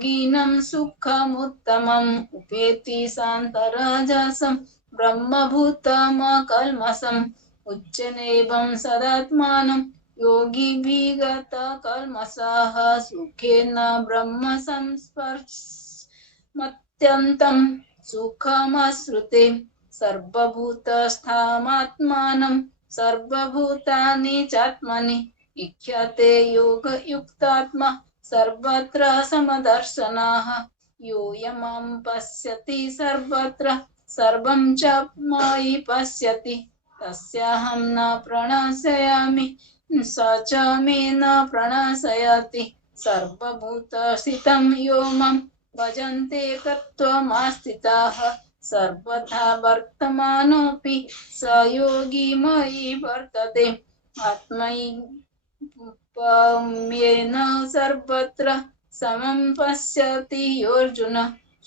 योगिनं सुखमुत्तमम् उपेति शान्तरजसं ब्रह्मभूतमकल्मषम् उच्चनेवं सदात्मानं योगी विगत कल्मषः सुखेन ब्रह्म संस्पर्शमत्यन्तं सुखमश्नुते सर्वभूतस्थमात्मानं सर्वभूतानि चात्मनि इच्छते योगयुक्तात्मा सर्वत्र समदर्शनः योऽयं पश्यति सर्वत्र सर्वं च मयि पश्यति तस्याहं न प्रणश्यामि स च मे न प्रणश्यति सर्वभूतस्थितं यो मां भजन्ते तत्त्वमास्थितः सर्वथा वर्तमानोऽपि स योगी मयि वर्तते आत्मैपम्येन सर्वत्र समं पश्यति योऽर्जुन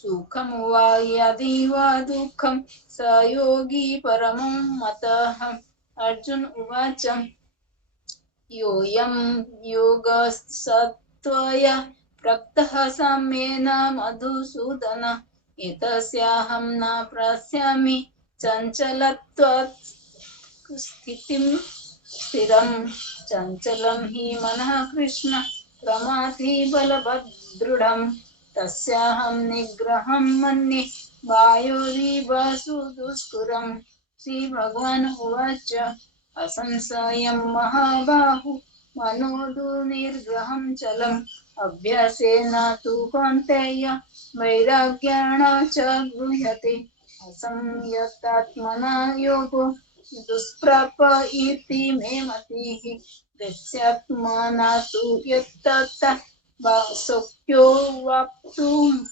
सुखं वा यदि वा दुःखं स योगी परमो मतः। अर्जुन उवाच योऽयं योगस्त्वया प्रक्तः साम्येन मधुसूदन एतस्याहं न प्रस्यामि चञ्चलत्वात् स्थितिं स्थिरं चञ्चलं हि मनः कृष्ण प्रमाथि बलवदृढं तस्याहं निग्रहं मन्ये वायोरिव सुदुष्करं। श्रीभगवान् उवाच असंशयं महाबाहु मनो दुर्निग्रहं चलम् अभ्यासेन तु कौन्तेय वैराग्येण च गृह्यते असंयतात्मना योगो दुष्प्राप इति मे मतिः प्रत्यात्मना तु यत्ततः शक्यो वाप्तुमुपायतः।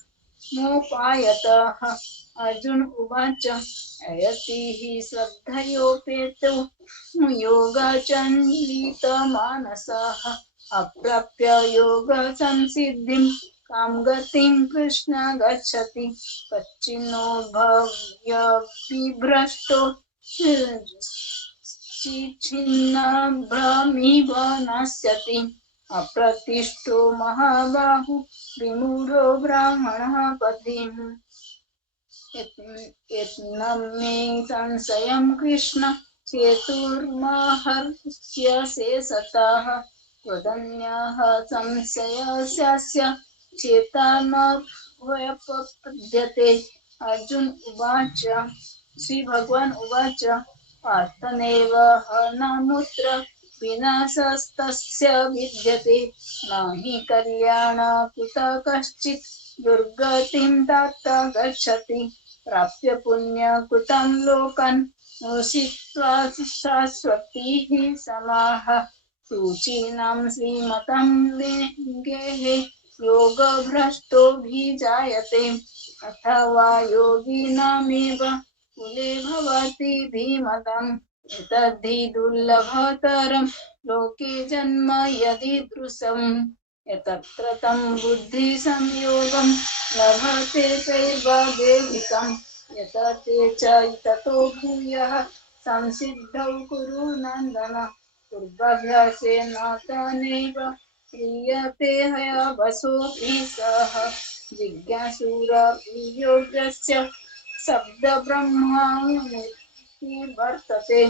अर्जुन उवाच अयति हि श्रद्धयोपेतो योगचन्द्रितमानसः अप्राप्य योगसंसिद्धिं कां गतिं कृष्ण गच्छति कच्चिन्नो भव्यविभ्रष्टो छिन्नभ्रमिव नश्यति अप्रतिष्ठो महाबाहु विमूढो ब्राह्मणः पथिम् यत्नमे संशयं कृष्ण चेतुर्महर्ष्य शेषतः त्वदन्यः संशयस्य चेता न व्यपपद्यते। अर्जुन उवाच श्रीभगवान् उवाच पार्थनेव हनमुत्र विनाशस्तस्य विद्यते न हि कल्याणकृत कश्चित् दुर्गतिं तात गच्छति प्राप्य पुण्यकृतं लोकान् उषित्वा शाश्वतीः समाः सूचीनां श्रीमतं लिङ्गेः योगभ्रष्टोऽभिजायते अथवा योगिनामेव कुले भवति धीमताम् एतद्धि दुर्लभतरं लोके जन्म यदीदृशम् यतत्र तं बुद्धिसंयोगं लभते चैर्वदेहिकम् यतते च ततो भूयः संसिद्धौ कुरु नन्दन पूर्वाभ्यासेन तेनैव क्रियते हयवशोऽपि सः जिज्ञासुरपि योगस्य शब्दब्रह्माणि वर्तते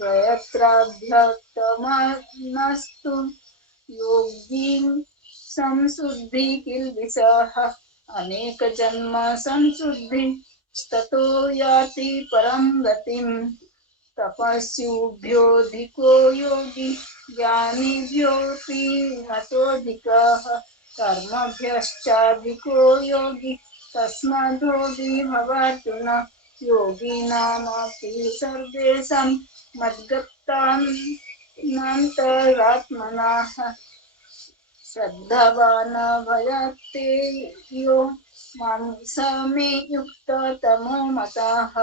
यत्राभ्यक्तमनस्तु योगी संशुद्धि किल्बिषः अनेक जन्म संशुद्धि ततो याति परं गतिम् तपस्युभ्योऽधिको योगी ज्ञानिभ्योऽपि मतोऽधिकः कर्मभ्यश्चाधिको योगी तस्माद्योगी भवार्जुन योगिनामपि सर्वेषां मद्गतान्तरात्मनः श्रद्धावान् भजते यो मां स मे युक्ततमो मतः।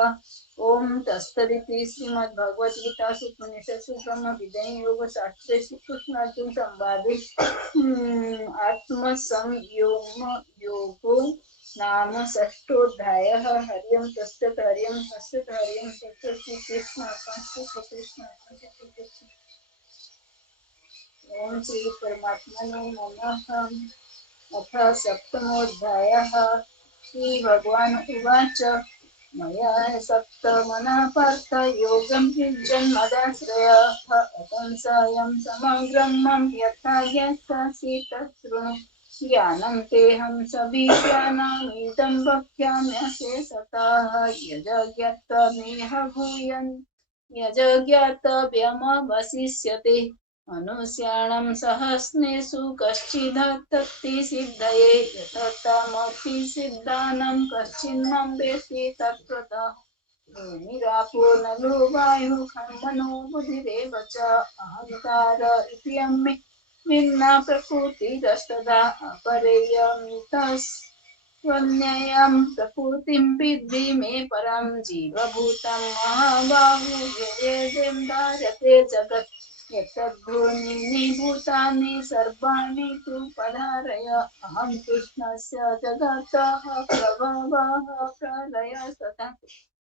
ओम तत्सदिति श्रीमद्भगवद्गीतासु उपनिषत्सु ब्रह्मविद्यायां श्रीकृष्ण अर्जुन संवादे आत्मसंयमयोगो नाम षष्ठोऽध्यायः। हरि ओम तत्सत् हरि ओम तत्सत् हरि ओम तत्सत्। श्रीकृष्ण ओम श्री परमात्मने नमः। अथ सप्तमोऽध्यायः। श्रीभगवान् उवाच मया सप्तमनः पार्थ योगं युञ्जन् मदाश्रयः असंशयं समग्रं मम यथा ज्ञास्यसि तच्छृणु। ज्ञानं तेऽहं सविज्ञानमिदं वक्ष्याम्यशेषतः यज्ञात्वमेह भूयन् यज्ञातव्यमवशिष्यते। मनुष्याणां सहस्रेषु कश्चिदर्थति सिद्धये यथार्थमपि सिद्धानां कश्चिन्मां वेत्ति तत्त्वतः। भूमिरापो नलो वायुः खं बुद्धिरेव च अहङ्कार इत्यम्मे भिन्ना प्रकृतिरस्तदा अपरेयमितस्त्वन्ययं प्रकृतिं विद्धि मे परं जीवभूतं महाबाहु यदेदं धारते जगत् एतद्भूमीनि भूतानि सर्वाणि तु पधारय अहं कृष्णस्य जगतः प्रभवः प्रलयस्तथा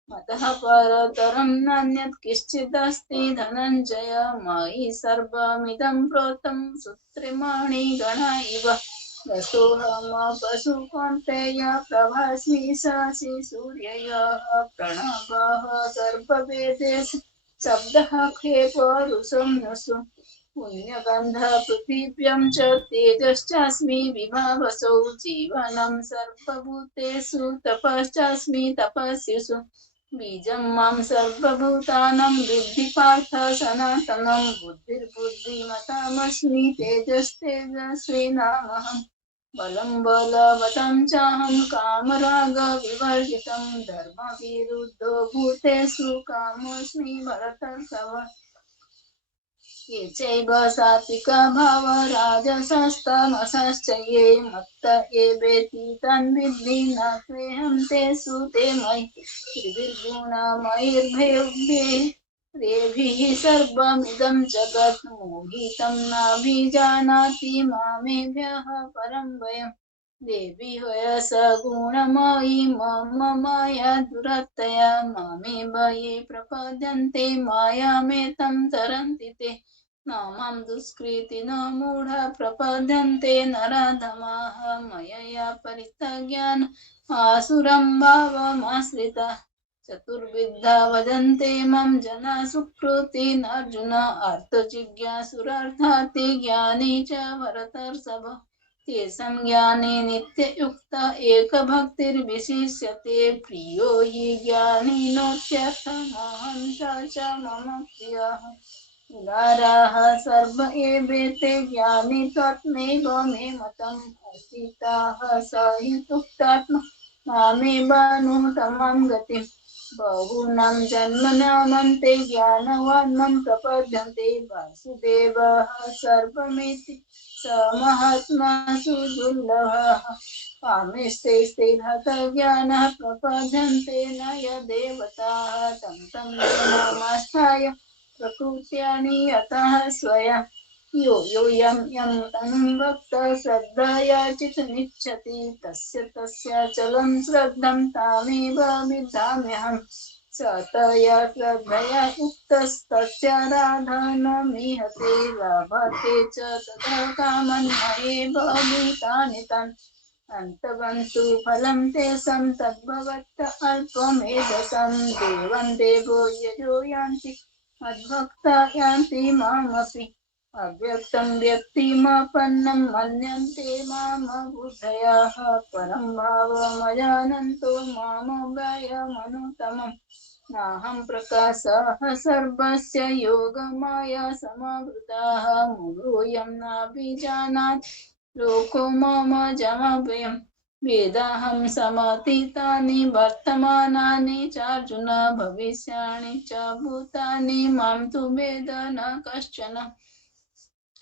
मतः परतरं नान्यत् किञ्चिदस्ति धनञ्जय मयि सर्वमिदं प्रोतं सूत्रेमणि गण इव रसोऽहमपशु कौन्तेय प्रभास्मि शशि सूर्यः प्रणवः सर्ववेदेषु शब्दः खे परुषं नसु पुण्यगन्ध पृथिव्यां च तेजश्चास्मि विभावसौ जीवनं सर्वभूतेषु तपश्चास्मि तपस्विषु बीजं मां सर्वभूतानां विद्धि पार्थ सनातनं बुद्धिर्बुद्धिमतामस्मि तेजस्तेजस्विनामहम् बलं बलवतं चाहं कामरागविवर्जितं धर्मविरुद्धो भूतेषु कामोऽस्मि भरतर्षभ। ये चैव सात्विका भाव राजसस्तमसश्च ये मत्त एवेति तन्विद्धि न त्वेऽहं तेषु ते मयि त्रिभिर्गुणमयैर्भेभिः सर्वमिदं जगत् मोहितं नाभिजानाति मामेभ्यः परं भयम् देवी ह्वयस गुणमयी मम माया दुरत्यया मामेव ये प्रपद्यन्ते मायामेतं तरन्ति ते न मां दुष्कृतिनो मूढा प्रपद्यन्ते नराधमाः मयया परित्यज्ञान आसुरं भावमाश्रिता चतुर्विधा वदन्ते मां जना सुकृतिन् अर्जुन अर्थजिज्ञासुरार्थाति ज्ञानी च भरतर्षभ तेषां ज्ञाने नित्ययुक्त एकभक्तिर्विशिष्यते प्रियो हि ज्ञानिनोत्यर्थमहं च मम प्रियः उदाराः सर्व एवेते ज्ञानी त्वत्मेव मे मतम् अस्थिताः स हि तुक्तात्मा मामेव अनुत्तमां गतिम् बहूनां जन्मनामन्ते ज्ञानवान् मां प्रपद्यन्ते वासुदेवः सर्वमिति स महात्मासु दुर्लभः कामेस्तैस्ते हतज्ञानः प्रपद्यन्ते न यदेवताः तं तं नमास्थाय प्रकृत्यानि यतः स्वयं यो यं तं भक्तः श्रद्धया चित्तमिच्छति तस्य चलं श्रद्धं तामेव विद्याम्यहम् स तया श्रद्धया युक्तस्तस्याराधनमिहते लभते च ततः कामन् मयैव भूतानि तान् अन्तवन्तु फलं तेषां तद्भवत् अल्पमेधसं देवं देवो यजो यान्ति मद्भक्ता यान्ति मामपि अव्यक्तं व्यक्तिमापन्नं मन्यन्ते मां बुद्धयः परं भावमजानन्तो मामव्ययमनुत्तमम् नाहं प्रकाशः सर्वस्य योगमाया समावृतः मूढोऽयं नाभिजानाति लोको मम जमव्ययम् वेदाहं समतीतानि वर्तमानानि चार्जुन भविष्याणि च भूतानि मां तु वेद न कश्चन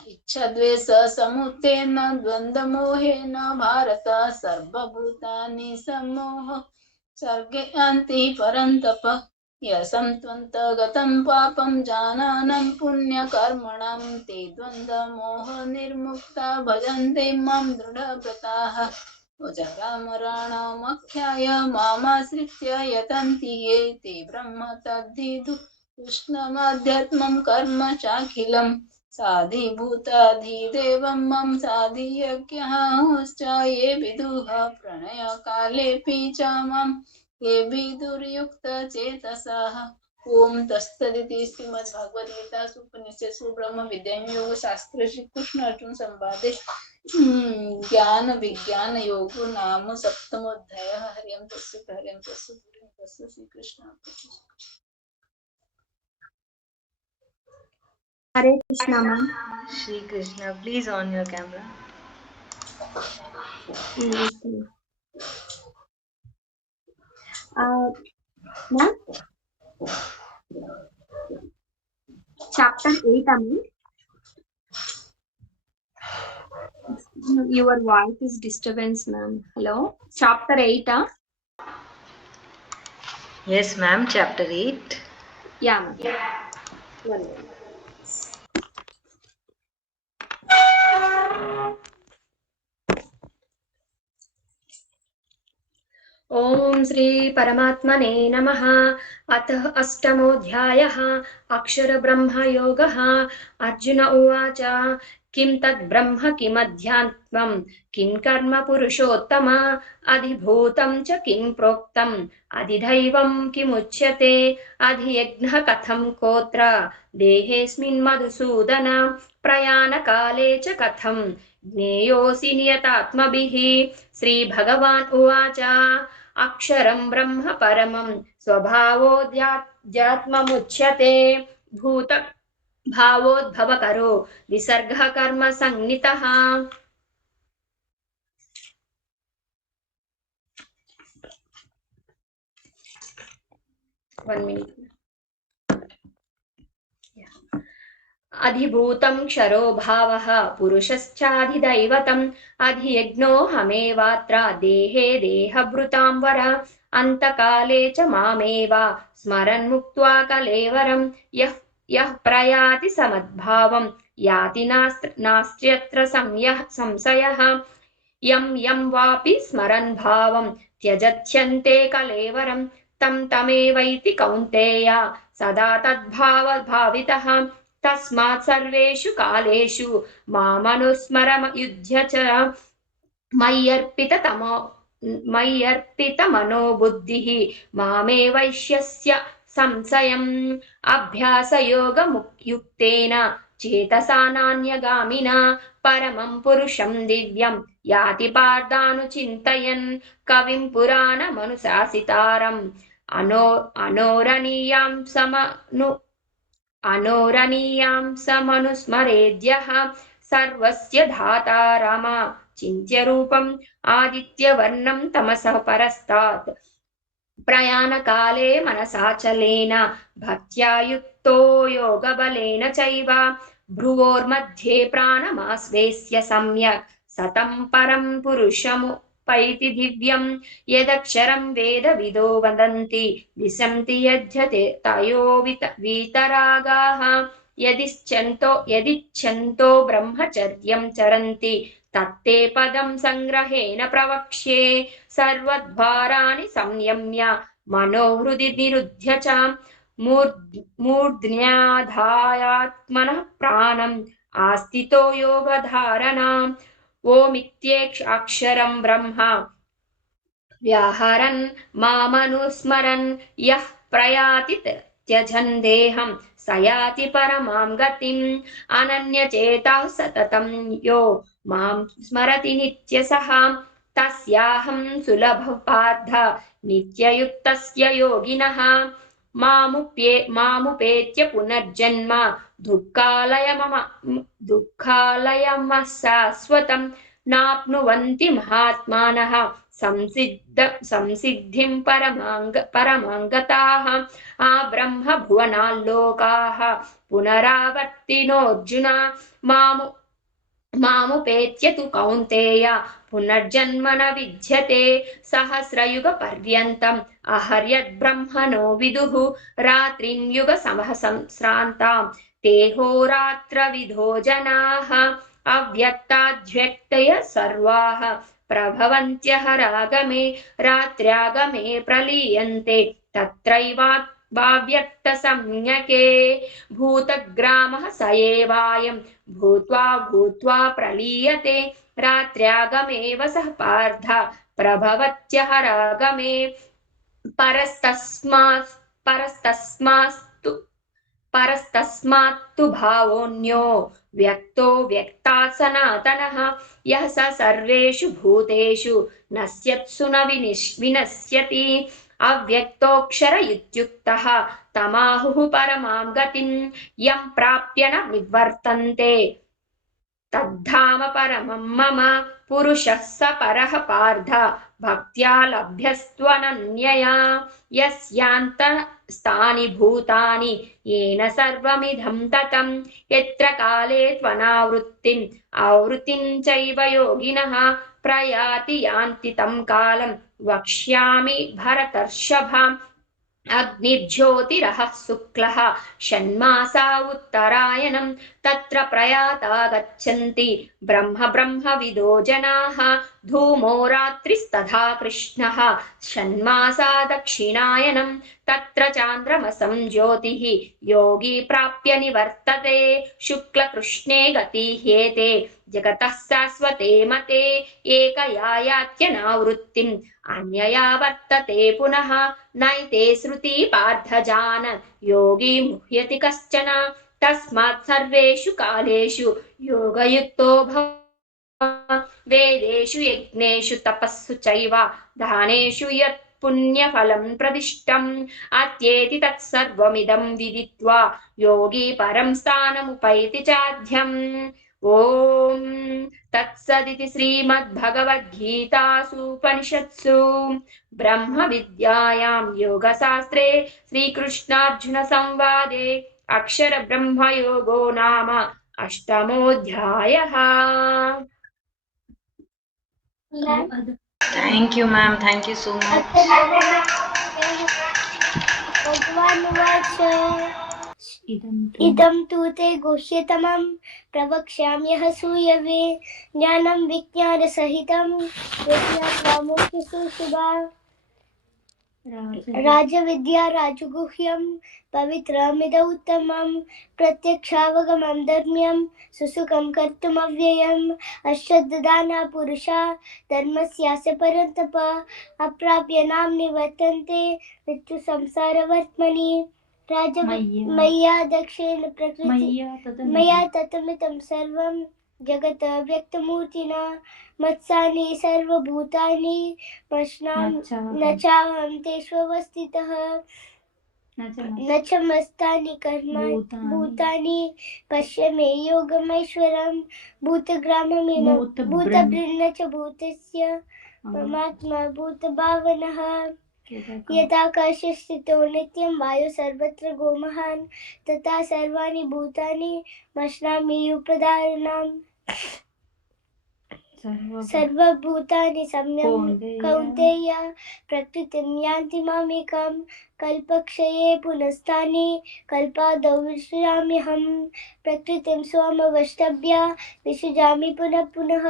इच्छद्वेष समुत्थेन द्वन्द्वमोहेन भारत सर्वभूतानि सम्मोह सर्गे यान्ति परन्तप यसन्त्वन्तगतं पापं जानानं पुण्यकर्मणां ते द्वन्द्वमोहनिर्मुक्ता भजन्ते मां दृढव्रताः अजरामराणामख्याय मामाश्रित्य यतन्ति ये ते ब्रह्म तद्विदुः कृष्णमाध्यात्मं कर्म चाखिलम् साधिभूताधिदेवं मम साधियज्ञश्च ये विदुः प्रणयकालेऽपि च मां ये विदुर्युक्तचेतसः। ओम तत्सदिति श्रीमद्भगवद्गीतासु उपनिषत्सु ब्रह्मविद्यायां योगशास्त्रे श्रीकृष्ण अर्जुन संवादे ज्ञान विज्ञान योगो नाम सप्तमोऽध्यायः। हरि ओं तत्सत् हरि ओं तत्सत् Shri Krishna. Hare Krishna, ma'am. Shri Krishna, please on your camera. Yes, ma'am. Ma'am, chapter 8, ma'am. Your voice is disturbance, ma'am. Hello? Chapter 8, Yes, ma'am, chapter 8. Yeah, ma'am. 1 minute. ॐ श्री परमात्मने नमः। अतः अष्टमोऽध्यायः अक्षरब्रह्मयोगः। अर्जुन उवाच किं तद्ब्रह्म किमध्यात्मं किं कर्म पुरुषोत्तम अधिभूतं च किं प्रोक्तम् अधिदैवं किमुच्यते अधियज्ञः कथं कोत्र देहेऽस्मिन् मधुसूदन प्रयाणकाले च कथं ज्ञेयोऽसि नियतात्मभिः। श्रीभगवान् उवाच अक्षरं ब्रह्म परमं स्वभावोऽध्यात्ममुच्यते भूत भावोद्भवकरो विसर्गः कर्म संज्ञितः। 1 minute. अधिभूतं क्षरो भावः पुरुषश्चाधिदैवतम् अधियज्ञोऽहमेवात्र देहे देहभृतां वर अन्तकाले च मामेव स्मरन् मुक्त्वा कलेवरं यः प्रयाति समद्भावं याति नास्त्यत्र संशयः यं यं वापि स्मरन् भावं त्यजत्यन्ते कलेवरं तं तमेवैति कौन्तेय सदा तद्भावभावितः। तस्मात् सर्वेषु कालेषु मामनुस्मर युध्य च मय्यर्पितमनो बुद्धिः मामे वैश्यस्य संशयम् अभ्यासयोगयुक्तेन चेतसा नान्यगामिना परमं पुरुषं दिव्यं याति पार्थानुचिन्तयन् कविं पुराणमनुशासितारम् अनोरणीयां समनुस्मरेद्यः सर्वस्य धातारम चिन्त्य रूपम् आदित्यवर्णं तमसः परस्तात् प्रयाणकाले मनसाचलेन भक्त्या युक्तो योगबलेन चैव भ्रुवोर्मध्ये प्राणमाश्लेष्य सम्यक् सतं परं पुरुषमुपैति दिव्यं यदक्षरं वेदविदो वदन्ति विसन्ति यज्ञते तयो वीतरागाः यदिच्छन्तो ब्रह्मचर्यं चरन्ति तत्ते पदं संग्रहेण प्रवक्ष्ये सर्वद्वाराणि संयम्य मनोहृदि निरुध्य च मूर्ध्न्याधायात्मनः प्राणम् आस्थितो योगधारणाम् ओमित्येक्षरं ब्रह्म व्याहरन् मामनुस्मरन् यः प्रयाति त्यजन् देहं स याति परमां गतिम् अनन्यचेतः सततं यो मां स्मरति नित्यसः तस्याहं सुलभः पार्थ नित्ययुक्तस्य योगिनः मामुपेत्य पुनर्जन्म दुःखालयमशाश्वतं नाप्नुवन्ति महात्मानः संसिद्धिं परमाङ्गताः ब्रह्म भुवनाल्लोकाः पुनरावर्तिनोऽर्जुन मामुपेत्य तु कौन्तेय पुनर्जन्म न विद्यते सहस्रयुगपर्यन्तम् अहर्यद्ब्रह्मणो विदुः रात्रिं युगसमसंश्रान्ताम् ते होरात्रविदो जनाः अव्यक्ताद्व्यक्तय सर्वाः प्रभवन्त्यः रागमे रात्र्यागमे प्रलीयन्ते वाव्यक्तसंज्ञके भूतग्रामः स एवायं भूत्वा भूत्वा प्रलीयते रात्र्यागमेव सः पार्थ प्रभवत्यहरागमे परस्तस्मात्तु भावोऽन्यो व्यक्तो व्यक्तात् सनातनः यः स सर्वेषु भूतेषु नश्यत्सु न विनश्यति अव्यक्तोऽक्षर इत्युक्तः तमाहुः परमां गतिं यं प्राप्य न विवर्तन्ते तद्धाम परमं मम पुरुषः स परः पार्थ भक्त्या लभ्यस्त्वनन्यया यस्यान्तस्थानि भूतानि येन सर्वमिदं ततं यत्र काले त्वनावृत्तिं चैव योगिनः प्रयाति यान्ति तं कालं वक्ष्यामि भरतर्षभाम् अग्निर्ज्योतिरः शुक्लः षण्मासा उत्तरायणं तत्र प्रयाता गच्छन्ति ब्रह्मविदो जनाः धूमो रात्रिस्तथा कृष्णः षण्मासा दक्षिणायनं तत्र चान्द्रमसं ज्योतिः योगी प्राप्य निवर्तते शुक्लकृष्णे गतिह्येते जगतः शाश्वते मते एकया यात्यनावृत्तिम् अन्यया वर्तते पुनः नैते श्रुति पार्थजान योगी मुह्यति कश्चन तस्मात् सर्वेषु कालेषु योगयुक्तो भव वेदेषु यज्ञेषु तपस्सु चैव दानेषु यत् पुण्यफलं प्रदिष्टम् अत्येति तत्सर्वमिदं विदित्वा योगी परं स्थानमुपैति चाध्यम् ॐ तत्सदिति श्रीमद्भगवद्गीतासूपनिषत्सु ब्रह्मविद्यायां योगशास्त्रे श्रीकृष्णार्जुनसंवादे अक्षरब्रह्मयोगो नाम अष्टमोऽध्यायः। Thank you, ma'am. Thank you so much. इदं तु ते गुह्यतमं प्रवक्ष्याम्यह सूयवे ज्ञानं विज्ञानसहितं यज्ञात्वा मोक्षस्य शुभा राजविद्या राजगुह्यं पवित्रमिदमुत्तमं प्रत्यक्षावगमं धर्म्यं सुसुखं कर्तुमव्ययम् अश्रद्धदाना पुरुषा धर्मस्यास्य परन्तप अप्राप्य नाम निवर्तन्ते मृत्युसंसारवर्त्मनि मय्या दक्षेण प्रकृति मया ततमितं सर्वं जगत व्यक्तमूर्तिना मत्सानि सर्वभूतानि न चाहं तेष्वस्थितः न च मस्तानि कर्माणि भूतानि पश्य मे योगमैश्वरं भूतग्राममिमं भूतभृन्न च भूतस्य परमात्मा भूतभावनः यथाकाशस्थितो नित्यं वायु सर्वत्र गोमहान् तथा सर्वाणि भूतानि मश्नामि उपादानां सर्वभूतानि सम्यक् कौन्तेय प्रकृतिं यान्ति मामेकं कल्पक्षये पुनस्तानि कल्पादौ विसृजाम्यहं प्रकृतिं स्वामवष्टभ्य विसृजामि पुनः पुनः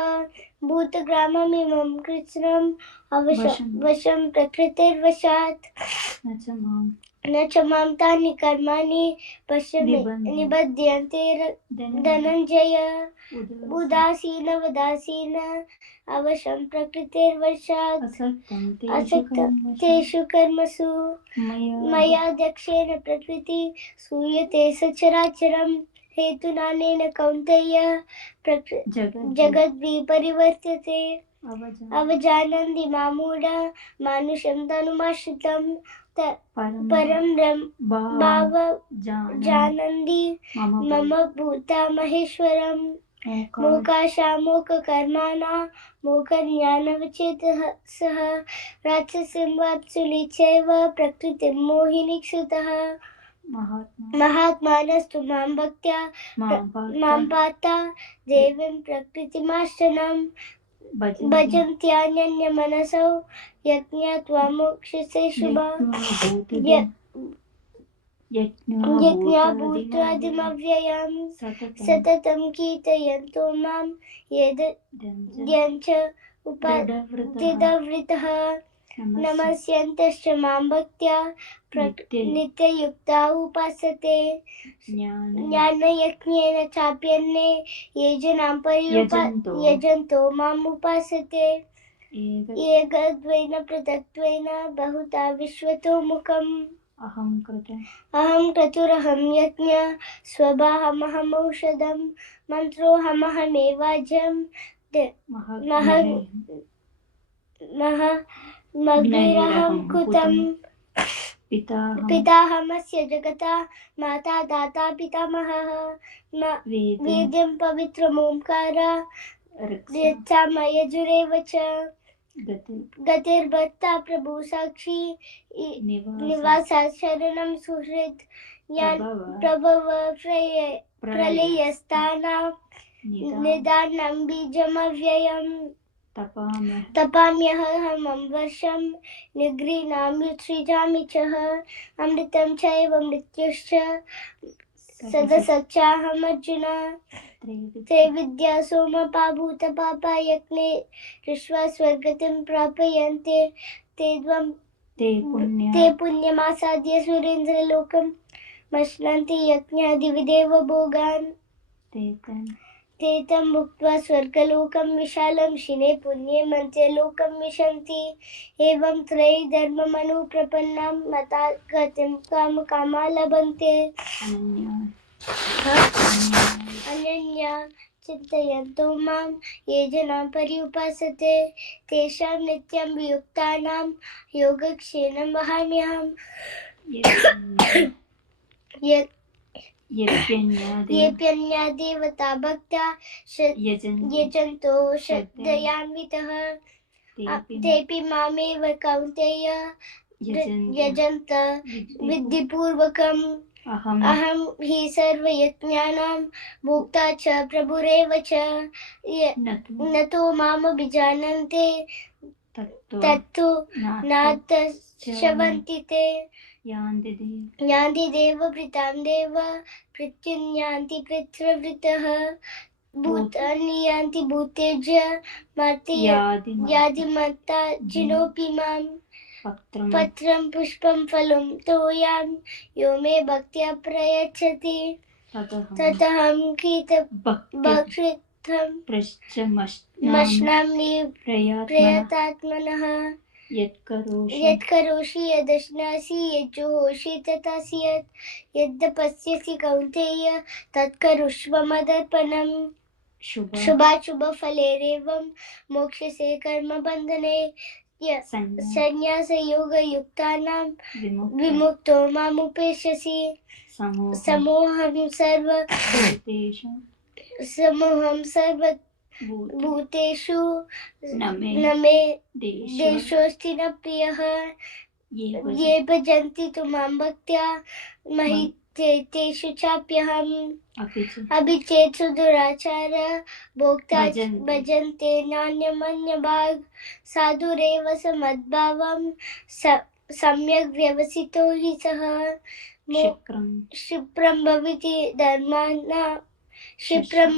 भूतग्राममिमं कृत्स्नम् वशं प्रकृतिर्वशात् न च मां तानि कर्माणि पश्य निबध्यन्ते धनञ्जय उदासीन अवशं प्रकृतिर्वशात् असक्तं तेषु कर्मसु मया दक्षेण प्रकृति सूयते सचराचरं हेतुनानेन कौन्तेय जगद्विपरिवर्त्यते अवजानन्ति मामूढा मानुषं तनुमाश्रितं परं भाव जानन्ति मम भूता महेश्वरं मोकाशामोककर्माणा मोकज्ञानविचेतः सः राक्षसीं वात्सुली चैव प्रकृतिं मोहिनीक्षुतः महात्मानस्तु मां भक्त्या मां पाता देवीं प्रकृतिमाश्रनं भजन्त्यान्यमनसो यज्ञात्वा मोक्षसे शुभा यज्ञाभूत्वादिमव्ययं सततं कीर्तयन्तो मां यद्यञ्च उपादितवृतः नमस्यन्तश्च मां भक्त्या नित्ययुक्ता उपासते ज्ञानयज्ञेन चाप्यन्ये ये जनां यजन्तो माम् उपासते एकत्वेन पृथक्त्वेन बहुधा विश्वतो मुखम् अहं क्रतुरहं यज्ञ स्वभाहमहमौषधं मन्त्रोऽहमहमेवाजं मग्निरहं कुतं पिताहमस्य जगता माता दाता पितामहः वेद्यं पवित्रमोङ्कार यच्चामयजुरेव च गतिर्भर्ता प्रभु साक्षी निवासात् शरणं सुहृत् प्रभव प्रलयस्थानं निदानं बीजमव्ययम् तपाम्यहमं वर्षं निगृह्णामि सृजामि च अमृतं चैव मृत्युश्च सदसच्चाहमर्जुन त्रैविद्या सोमपा भूतपापा यज्ञे ऋष्वा स्वर्गतिं प्रापयन्ते ते पुण्यमासाद्य सुरेन्द्रलोकं मश्नन्ति यज्ञादिविदेव भोगान् ते तं भुक्त्वा स्वर्गलोकं विशालं शिने पुण्ये मन्त्यलोकं विशन्ति एवं त्रयी धर्ममनुप्रपन्नां मता गतिं कामकामा लभन्ते अनन्या चिन्तयन्तो मां ये जनाः पर्युपासते तेषां नित्यं वियुक्तानां योगक्षेमं वहाम्यहम् येऽप्यन्या देवता भक्त्या यजन्तो श्रद्धयान्वितः तेऽपि मामेव कौन्तेय यजन्त विधिपूर्वकम् अहं हि सर्वयज्ञानां भोक्ता च प्रभुरेव च न तो मामभिजानन्ते तत्तु नातश्रवन्ति ते यान्ति देवभृतां देव पृथ्वीन्यान्ति पृथ्वीवृतः भूतानि यान्ति भूतेज यादिमत्ता जिनोऽपि माम् पत्रं पुष्पं फलं तोयां यो मे भक्त्या प्रयच्छति ततहं भक्षितं मश्नामि प्रयतात्मनः यत्करोषि यदश्नासि यज्जुहोषि तथासि यद्यपस्यसि कौन्तेय तत्करुष्व मदर्पणम् शुभाशुभफलेरेवं मोक्षसे कर्मबन्धने संन्यासयोगयुक्तानां विमुक्तो मामुपेष्यसि समोहं सर्वभूतेषु न मे देशोऽस्ति न प्रियः ये भजन्ति तु मां भक्त्या मयि तेषु चाप्यहम् अपि चेत् सुदुराचार भोक्ता भजन्ते नान्यमन्यभाग् साधुरेव समद्भावं सम्यग् व्यवसितो हि सः क्षिप्रं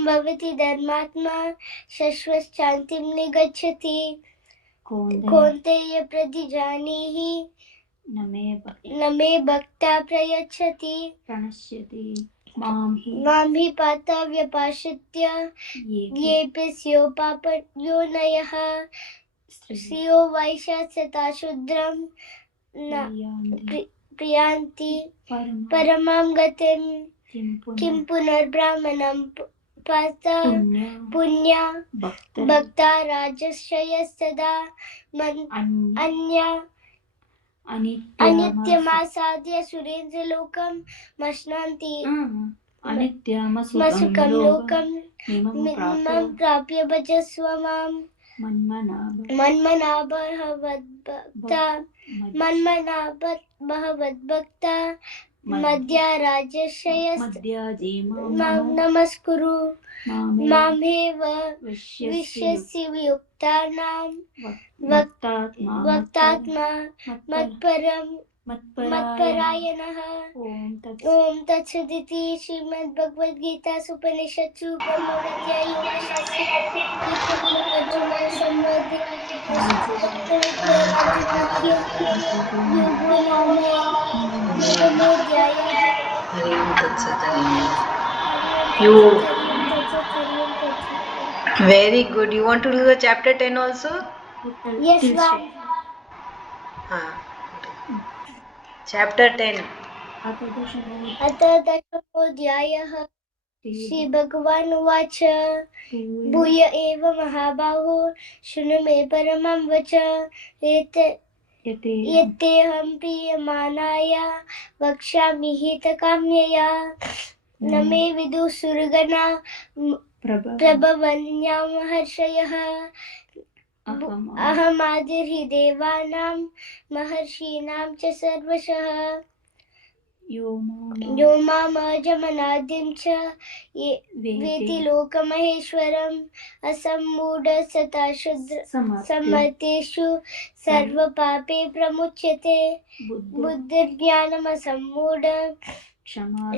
भवति धर्मात्मा शश्वच्छान्तिं निगच्छति कौन्तेय प्रतिजानीहि न मे भक्ता प्रयच्छति प्रणश्यति मां हि पाता व्यपाश्रित्य येऽपि स्योपापयोनयः श्रियो वैशास्यता शूद्रं प्रियान्ति परमां गतिं किं पुनर्ब्राह्मणं पात पुण्या भक्ता राजश्रयस्तदा अनित्यमासाद्य सुरेन्द्रलोकं मश्नान्ति मसुखं लोकं मिमं प्राप्य भजस्व मां मन्मना भगवद्भक्ता मद्या राजश्रयस्ते मां नमस्कुरु मामेव विश्यसि वियुक्तानां वक्तात्मा मत्परायणः ओम तत्सदिति श्रीमद्भगवद्गीतासु उपनिषत्सु ब्रह्मविद्यायां शास्त्रे योगो नाम नवमोऽध्यायः। हरि ओम तत्सत हरि ओम। हरि ओम You तत्सत् हरि ओम तत्सत् हरि ओम तत्सत्। very good. You want to do the chapter 10 also? Yes, ma'am. हाँ. Chapter 10. अथ दशमोऽध्यायः। श्रीभगवान् उवाच भूय एव महाबाहो शृणु मे परमं वच यतेऽहं प्रीयमाणाय वक्ष्यामि हितकाम्यया न मे विदुः सुरगणा प्रभवन्यां महर्षयः अहमादिर्हि देवानां महर्षीणां च सर्वशः यो मामजमनादिं च वेति लोकमहेश्वरम् असम्मूढसता शूद्र समर्थेषु सर्वपापे प्रमुच्यते बुद्धिर्ज्ञानमसम्मूढ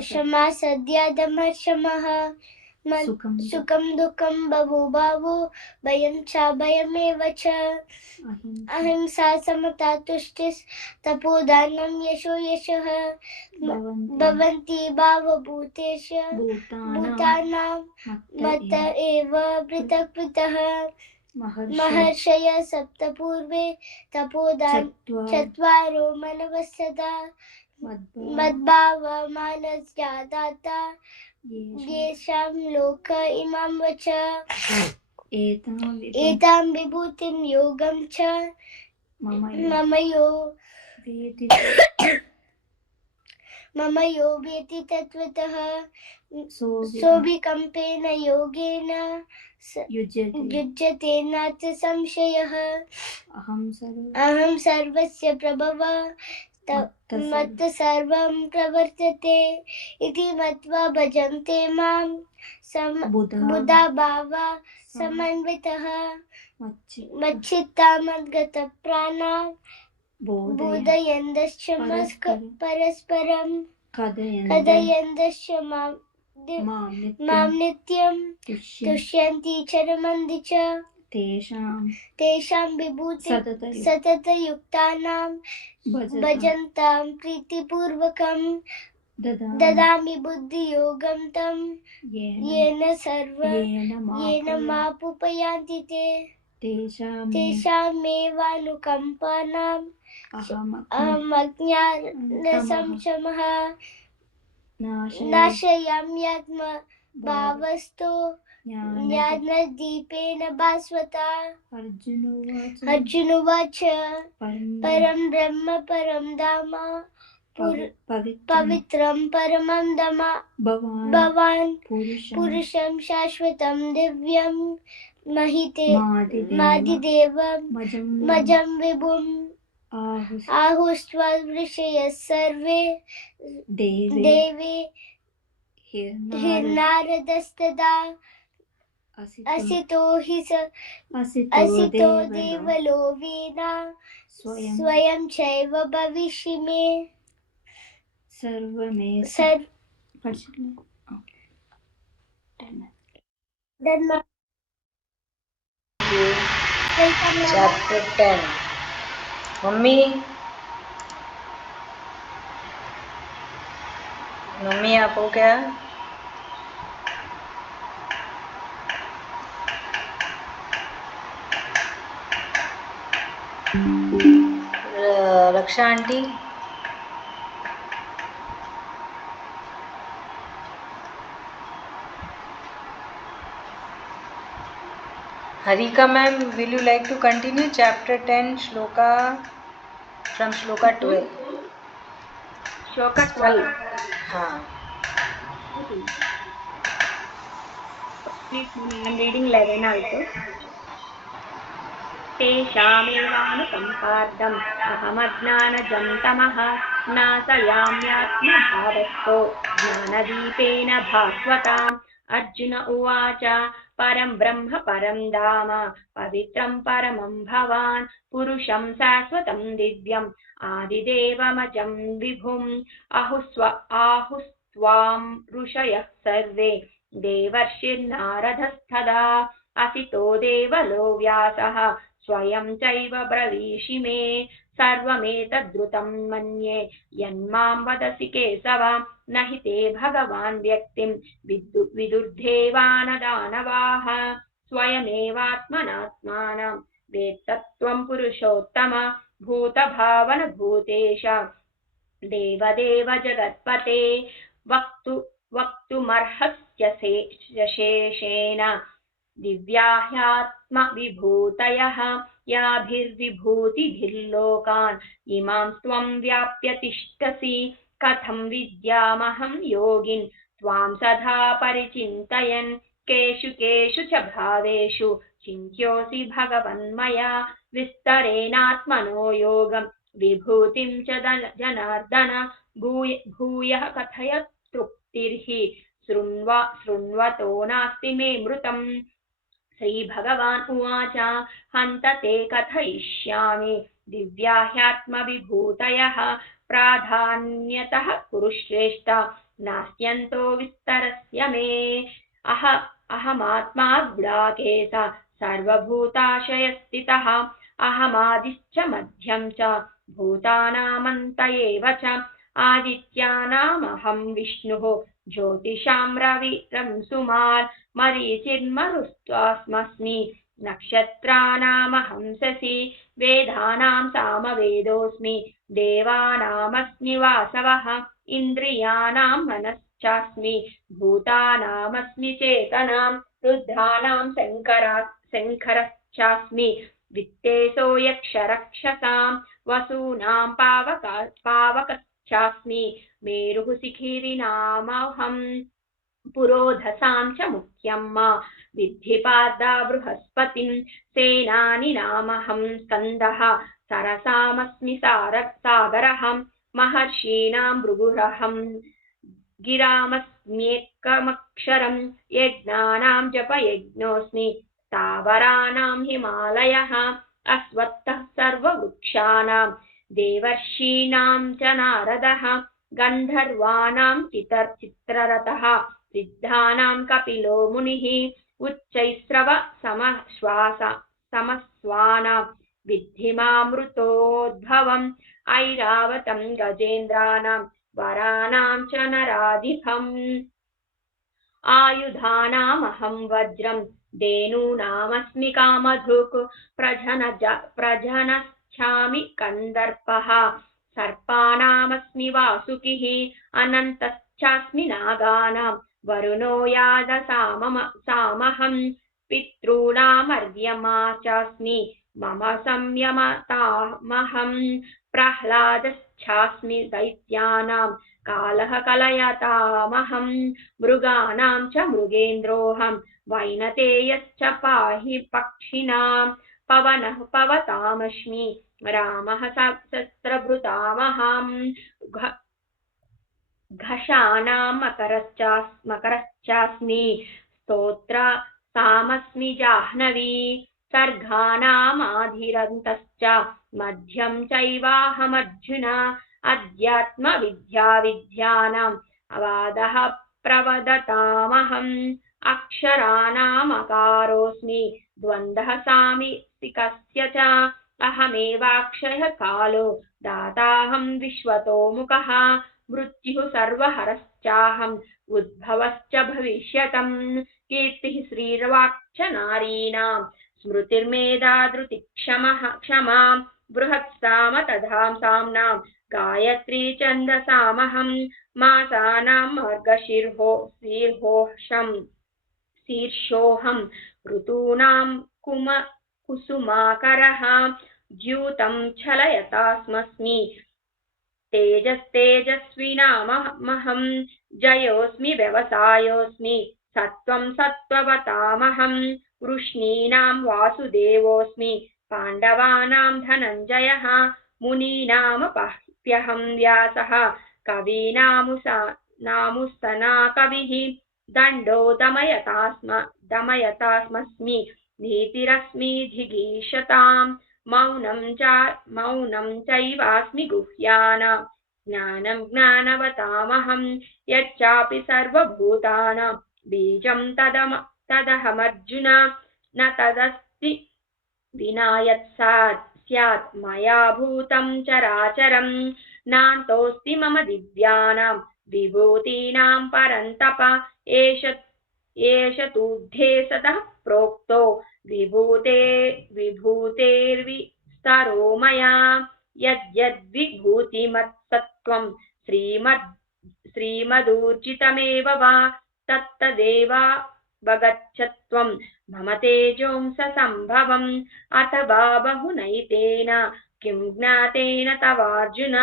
क्षमा सद्या दमः शमः सुखं दुःखं बभूभावो भयं चाभयमेव च अहिंसा समता तुष्टिः तपोदानं यशो यशः भवन्ति भावभूतेषु भूतानां मत एव पृथक् पृथक् महर्षयः सप्त पूर्वे तपोदान चत्वारो मनवस्तदा मद्भावा मानसजाता येषां लोक इमां वच एतां विभूतिं योगं च मम यो वेति तत्त्वतः सोऽभिकम्पेन योगेन युज्यते नाथ संशयः अहं सर्वस्य प्रभवः मत् सर्वं प्रवर्तते इति मत्वा भजन्ते मां बुधा भावा समन्वितः मच्चित्ता मद्गतप्राणा बोधयन्तश्च परस्परं कथयन्तश्च मां नित्यं तुष्यन्ति च रमन्ति च तेषां विभूति सततयुक्तानां भजन्तां प्रीतिपूर्वकं ददामि बुद्धियोगं तं येन मापुपयान्ति ते तेषामेवानुकम्पानां अहमज्ञानसंशमः नाशयाम्यात्मभावस्तो ज्ञानदीपेन भास्वता अर्जुन उवाच परं ब्रह्म परं धाम पवित्रं परमं धाम भवान् पुरुषं शाश्वतं दिव्यं महितेमजं विभुम् आहुस्त्वा ऋषयः सर्वे देवे हिर्नारदस्तदा असितो देवलो वीणा स्वयं चैव भविष्यमे Chapter 10. मम्मी आप हो क्या? रक्षा aunty Harika ma'am, will you like to continue chapter 10 shloka from shloka 12? Shloka 12. हाँ. Please, I am reading 11 also. तेषामेवानुकम्पार्थम् अहमज्ञानजं तमः नाशयाम्यात्मभावस्तो ज्ञानदीपेन भास्वताम् अर्जुन उवाच परं ब्रह्म परं धाम पवित्रं परमं भवान् पुरुषं शाश्वतं दिव्यम् आदिदेवमजं विभुम् आहुस्त्वां ऋषयः सर्वे देवर्षिर्नारदस्तदा असितो देवलो व्यासः स्वयं चैव ब्रवीषि मे सर्वमेतद्रुतं मन्ये यन्मां वदसि केशव न हि ते भगवान् व्यक्तिं विदुर्देवानदानवाः स्वयमेवात्मनात्मानं वेत्तत्वं पुरुषोत्तम भूतभावन भूतेश देवदेव जगत्पते वक्तुमर्हस्य शेषेण दिव्याह्यात्मविभूतयः याभिर्विभूतिभिर्लोकान् इमां त्वं व्याप्य तिष्ठसि कथं विद्यामहं योगिन् त्वां सदा परिचिन्तयन् केषु केषु च भावेषु चिन्त्योऽसि भगवन्मया विस्तरेणात्मनो योगं विभूतिं च जनार्दन भूयः कथय तृप्तिर्हि शृण्वतो नास्ति मे मृतम् श्रीभगवान् उवाच हन्त ते कथयिष्यामि दिव्याह्यात्मविभूतयः प्राधान्यतः कुरुश्रेष्ठ नास्त्यन्तो विस्तरस्य मे अहमात्मा गुडाकेश सर्वभूताशयस्थितः अहमादिश्च मध्यं च भूतानामन्त एव च आदित्यानामहं विष्णुः ज्योतिषां रविरंसुमान् मरीचिर्मरुत्वास्मि नक्षत्राणामहं शशि वेदानां सामवेदोऽस्मि देवानामस्मि वासवः इन्द्रियाणां मनश्चास्मि भूतानामस्मि चेतनां रुद्राणां शङ्करश्चास्मि वित्तेशो यक्षरक्षसां वसूनां पावकश्चास्मि मेरुः शिखिरिनामहं पुरोधसां च मुख्यं मा विद्धिपादा बृहस्पतिं सेनानीनामहं स्कन्दः सरसामस्मि सागरः महर्षीणां भृगुरहं गिरामस्म्येकमक्षरं यज्ञानां जपयज्ञोऽस्मि स्थावराणां हिमालयः अश्वत्थः सर्ववृक्षाणां देवर्षीणां च नारदः गन्धर्वाणां चित्ररथः सिद्धानां कपिलो मुनिः उच्चैस्रव समस्वाना विद्धिमामृतोद्भवम् ऐरावतं गजेन्द्राणां वराणां च नराधिपम् आयुधानामहं वज्रं धेनूनामस्मि कामधुक् प्रजनश्चामि कन्दर्पः सर्पाणामस्मि वासुकिः अनन्तश्चास्मि नागानां वरुणो यादसामहं पितॄणामर्यमा चास्मि मम संयमतामहं प्रह्लादश्चास्मि दैत्यानां कालः कलयतामहं मृगाणां च मृगेन्द्रोऽहं वैनतेयश्च पाहि पक्षिणां पवनः पवतामस्मि रामः शस्त्रभृतामहं घषाणां मकरश्चास्मि स्तोत्रसामस्मि जाह्नवी सर्गाणामाधिरन्तश्च मध्यं चैवाहमर्जुन अध्यात्मविद्यानां वादः प्रवदतामहम् अक्षराणामकारोऽस्मि द्वन्द्वः सामिसिकस्य च अहमेवाक्षयः कालो दाताहं विश्वतो मुखः मृत्युः सर्वहरश्चाहम् उद्भवश्च भविष्यतम् कीर्तिः श्रीर्वाक्च नारीणां स्मृतिर्मेधा धृतिक्षमा बृहत्साम तथा साम्नां गायत्री छन्दसामहं मासानां शीर्षोऽहं ऋतूनां कुसुमाकरः द्यूतं छलयतास्मस्मि तेजस्तेजस्विनामहं जयोऽस्मि व्यवसायोऽस्मि सत्त्वं सत्त्ववतामहं वृष्णीनां वासुदेवोऽस्मि पाण्डवानां धनञ्जयः मुनीनामप्यहं व्यासः कवीनामुसना कविः दण्डो दमयतास्मस्मि नीतिरस्मि जिगीषतां मौनं चैवास्मि गुह्यानां ज्ञानं ज्ञानवतामहं यच्चापि सर्वभूतानां बीजं तदहमर्जुन न तदस्ति विना स्यात् मया भूतं चराचरं नान्तोऽस्ति मम दिव्यानां विभूतीनां परन्तप एष तूर्ध्वे सतः प्रोक्तो विभूतेर्विस्तरो मया यद्यद्विभूतिमत्सत्त्वं श्रीमदूर्जितमेव वा तत्तदेवावगच्छत्वं मम तेजोंससम्भवम् अथवा बहुनैतेन किं ज्ञातेन तवार्जुन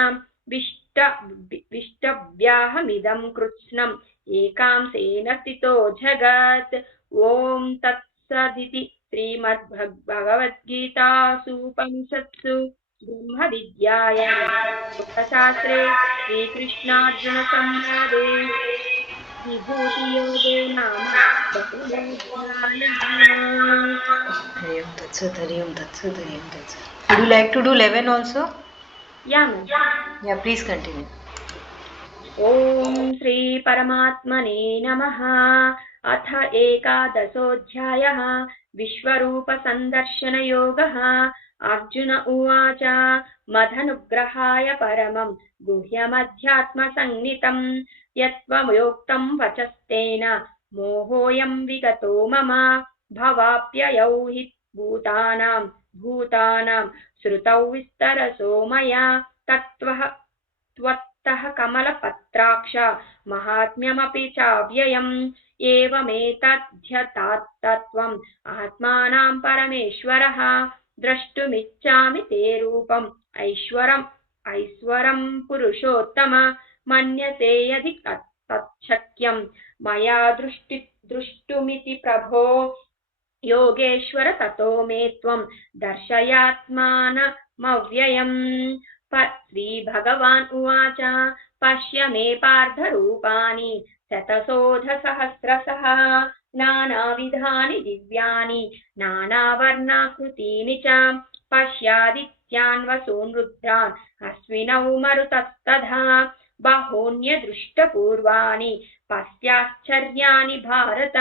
विष्टव्याहमिदं कृत्स्नम् एकांसेन स्थितो जगत् ॐ तत्सदिति श्रीमद्भगवद्गीतासूपनिषत्सु ब्रह्मविद्यायां योगशास्त्रे श्रीकृष्णार्जुनसंवादे विभूतियोगो नाम Hare Om Tat Sat. Would you like to do 11 also? Yeah, please continue. ॐ श्री परमात्मने नमः। अथ एकादशोऽध्यायः विश्वरूपसन्दर्शनयोगः। अर्जुन उवाच मदनुग्रहाय परमं गुह्यमध्यात्मसंज्ञितं यत्त्वयोक्तं वचस्तेन मोहोऽयं विगतो मम भवाप्ययौ हि भूतानां श्रुतौ विस्तरसो मया त्वत्तः कमलपत्राक्ष महात्म्यमपि चाव्ययम् एवमेतद्ध्यतात्तत्त्वम् आत्मानं परमेश्वरः द्रष्टुमिच्छामि ते रूपम् ऐश्वरं पुरुषोत्तम मन्यसे यदि तच्छक्यं मया दृष्टुमिति प्रभो योगेश्वर ततो मे त्वं दर्शयात्मानमव्ययम् श्रीभगवान् उवाच पश्य मे पार्थरूपाणि शतशोधसहस्रशः नानाविधानि दिव्यानि नानावर्णाकृतीनि च पश्यादित्यान् वसून् रुद्रान् अश्विनौ मरुतस्तथा बहून्यदृष्टपूर्वाणि पश्याश्चर्याणि भारत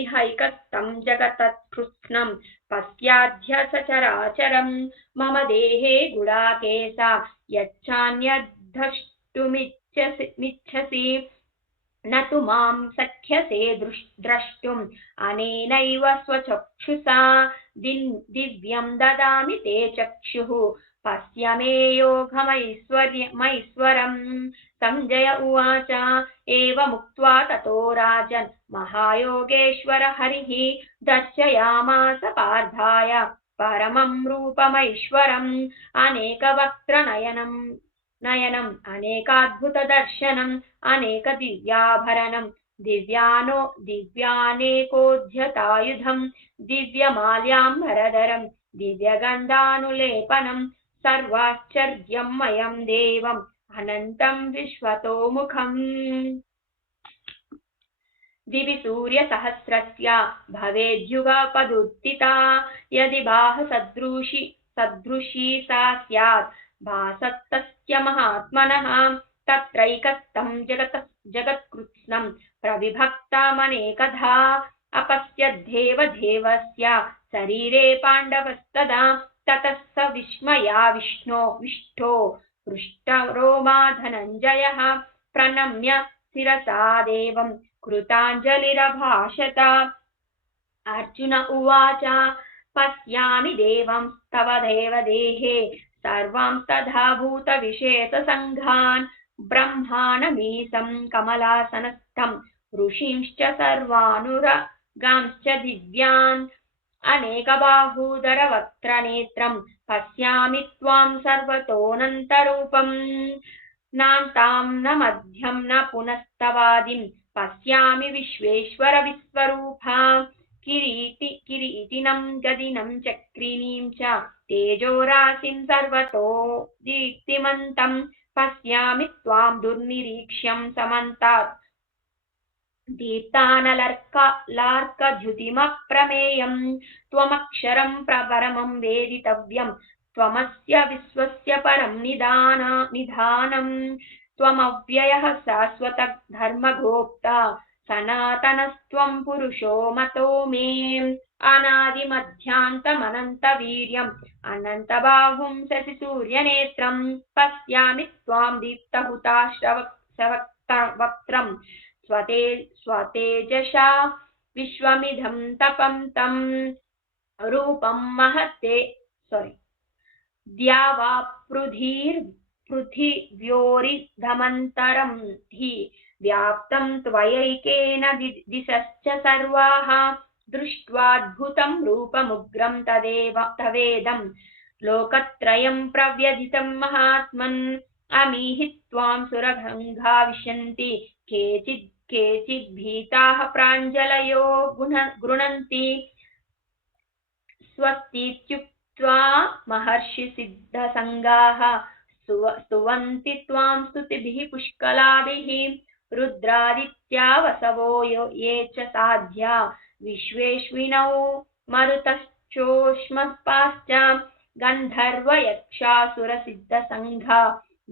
इहैकस्तं जगत्कृत्स्नं पश्याद्य सचराचरम् मम देहे गुडाकेशा यच्छान्यद्द्रष्टुमिच्छसि न तु मां शक्यसे द्रष्टुम् अनेनैव स्वचक्षुषा दिव्यं ददामि ते चक्षुः पश्य मे योगमैश्वरम् संजय उवाच एवमुक्त्वा ततो राजन् महायोगेश्वर हरिः दर्शयामास पार्थाय परमं रूपमैश्वरम् अनेकवक्त्रनयनम् अनेकाद्भुतदर्शनम् अनेकदिव्याभरणम् दिव्यानेकोद्यतायुधम् दिव्यमाल्याम्बरधरम् दिव्यगन्धानुलेपनम् सर्वाश्चर्यमयं देवम् अनन्तं विश्वतोमुखम् दिवि सूर्यसहस्रस्य भवेद्युगपदुत्थिता यदि बाहसदृशी सा स्यात् भासस्तस्य महात्मनः तत्रैकस्तं जगत्कृत्स्नं प्रविभक्तमनेकधा अपश्यद्देवदेवस्य शरीरे पाण्डवस्तदा ततः स विस्मया विष्टो पृष्ठरोमा धनञ्जयः प्रणम्य शिरसा देवं कृताञ्जलिरभाषत अर्जुन उवाच पश्यामि देवं तव देवदेहे सर्वां तथा भूतविशेषसङ्घान् ब्रह्माणमीशं कमलासनस्थं ऋषींश्च सर्वानुरगांश्च दिव्यान् अनेकबाहूदरवक्त्रनेत्रं पश्यामि त्वां सर्वतोऽनन्तरूपम् नान्तां न मध्यं न पुनस्तवादिं पश्यामि विश्वेश्वर विश्वरूपा किरीटिनं गदिनं चक्रिणीं च तेजोराशिं सर्वतो दीप्तिमन्तं पश्यामि त्वां दुर्निरीक्ष्यं समन्तात् दीप्तानलार्कद्युतिमप्रमेयं त्वमक्षरं परमं वेदितव्यं त्वमस्य विश्वस्य परं निधानम् त्वमव्ययः शाश्वत धर्मगोप्ता सनातनस्त्वं पुरुषो मतो मे अनादिमध्यान्तमनन्तवीर्यम् अनन्तबाहुं शशिसूर्यनेत्रं पश्यामि त्वां दीप्तहुताशवक्त्रं स्वतेजसा विश्वमिदं तपं तं रूपं महत्ते द्यावा पृथिव्योरिदमन्तरं हि व्याप्तं त्वयैकेन दिशश्च सर्वाः दृष्ट्वाद्भुतं रूपमुग्रं तवेदं लोकत्रयं प्रव्यथितं महात्मन् अमीहि त्वां सुरगङ्गा विशन्ति केचिद्भीताः प्राञ्जलयो गृह्णन्ति स्वस्तीत्युक्त्वा महर्षिसिद्धसङ्गाः स्तुवन्ति त्वां स्तुतिभिः पुष्कलाभिः रुद्रादित्या वसवो ये च साध्या विश्वेश्विनौ मरुतश्चोष्मपाश्च गन्धर्वयक्षासुरसिद्धसङ्घा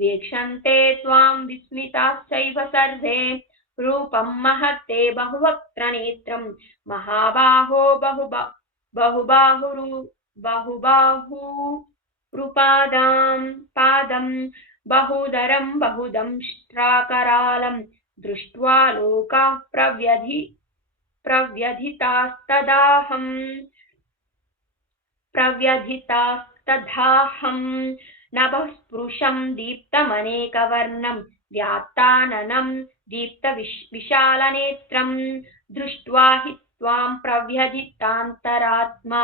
वीक्षन्ते त्वां विस्मिताश्चैव सर्वे रूपं महत्ते बहुवक्त्रनेत्रं महाबाहो बहुबाहुरुपादं बहुदरं बहुदंष्ट्राकरालं दृष्ट्वा लोकाः प्रव्यथितास्तदाहं नभःस्पृशं दीप्तमनेकवर्णं व्यात्ताननं दीप्तविशालनेत्रं दृष्ट्वा हि त्वां प्रव्यथितान्तरात्मा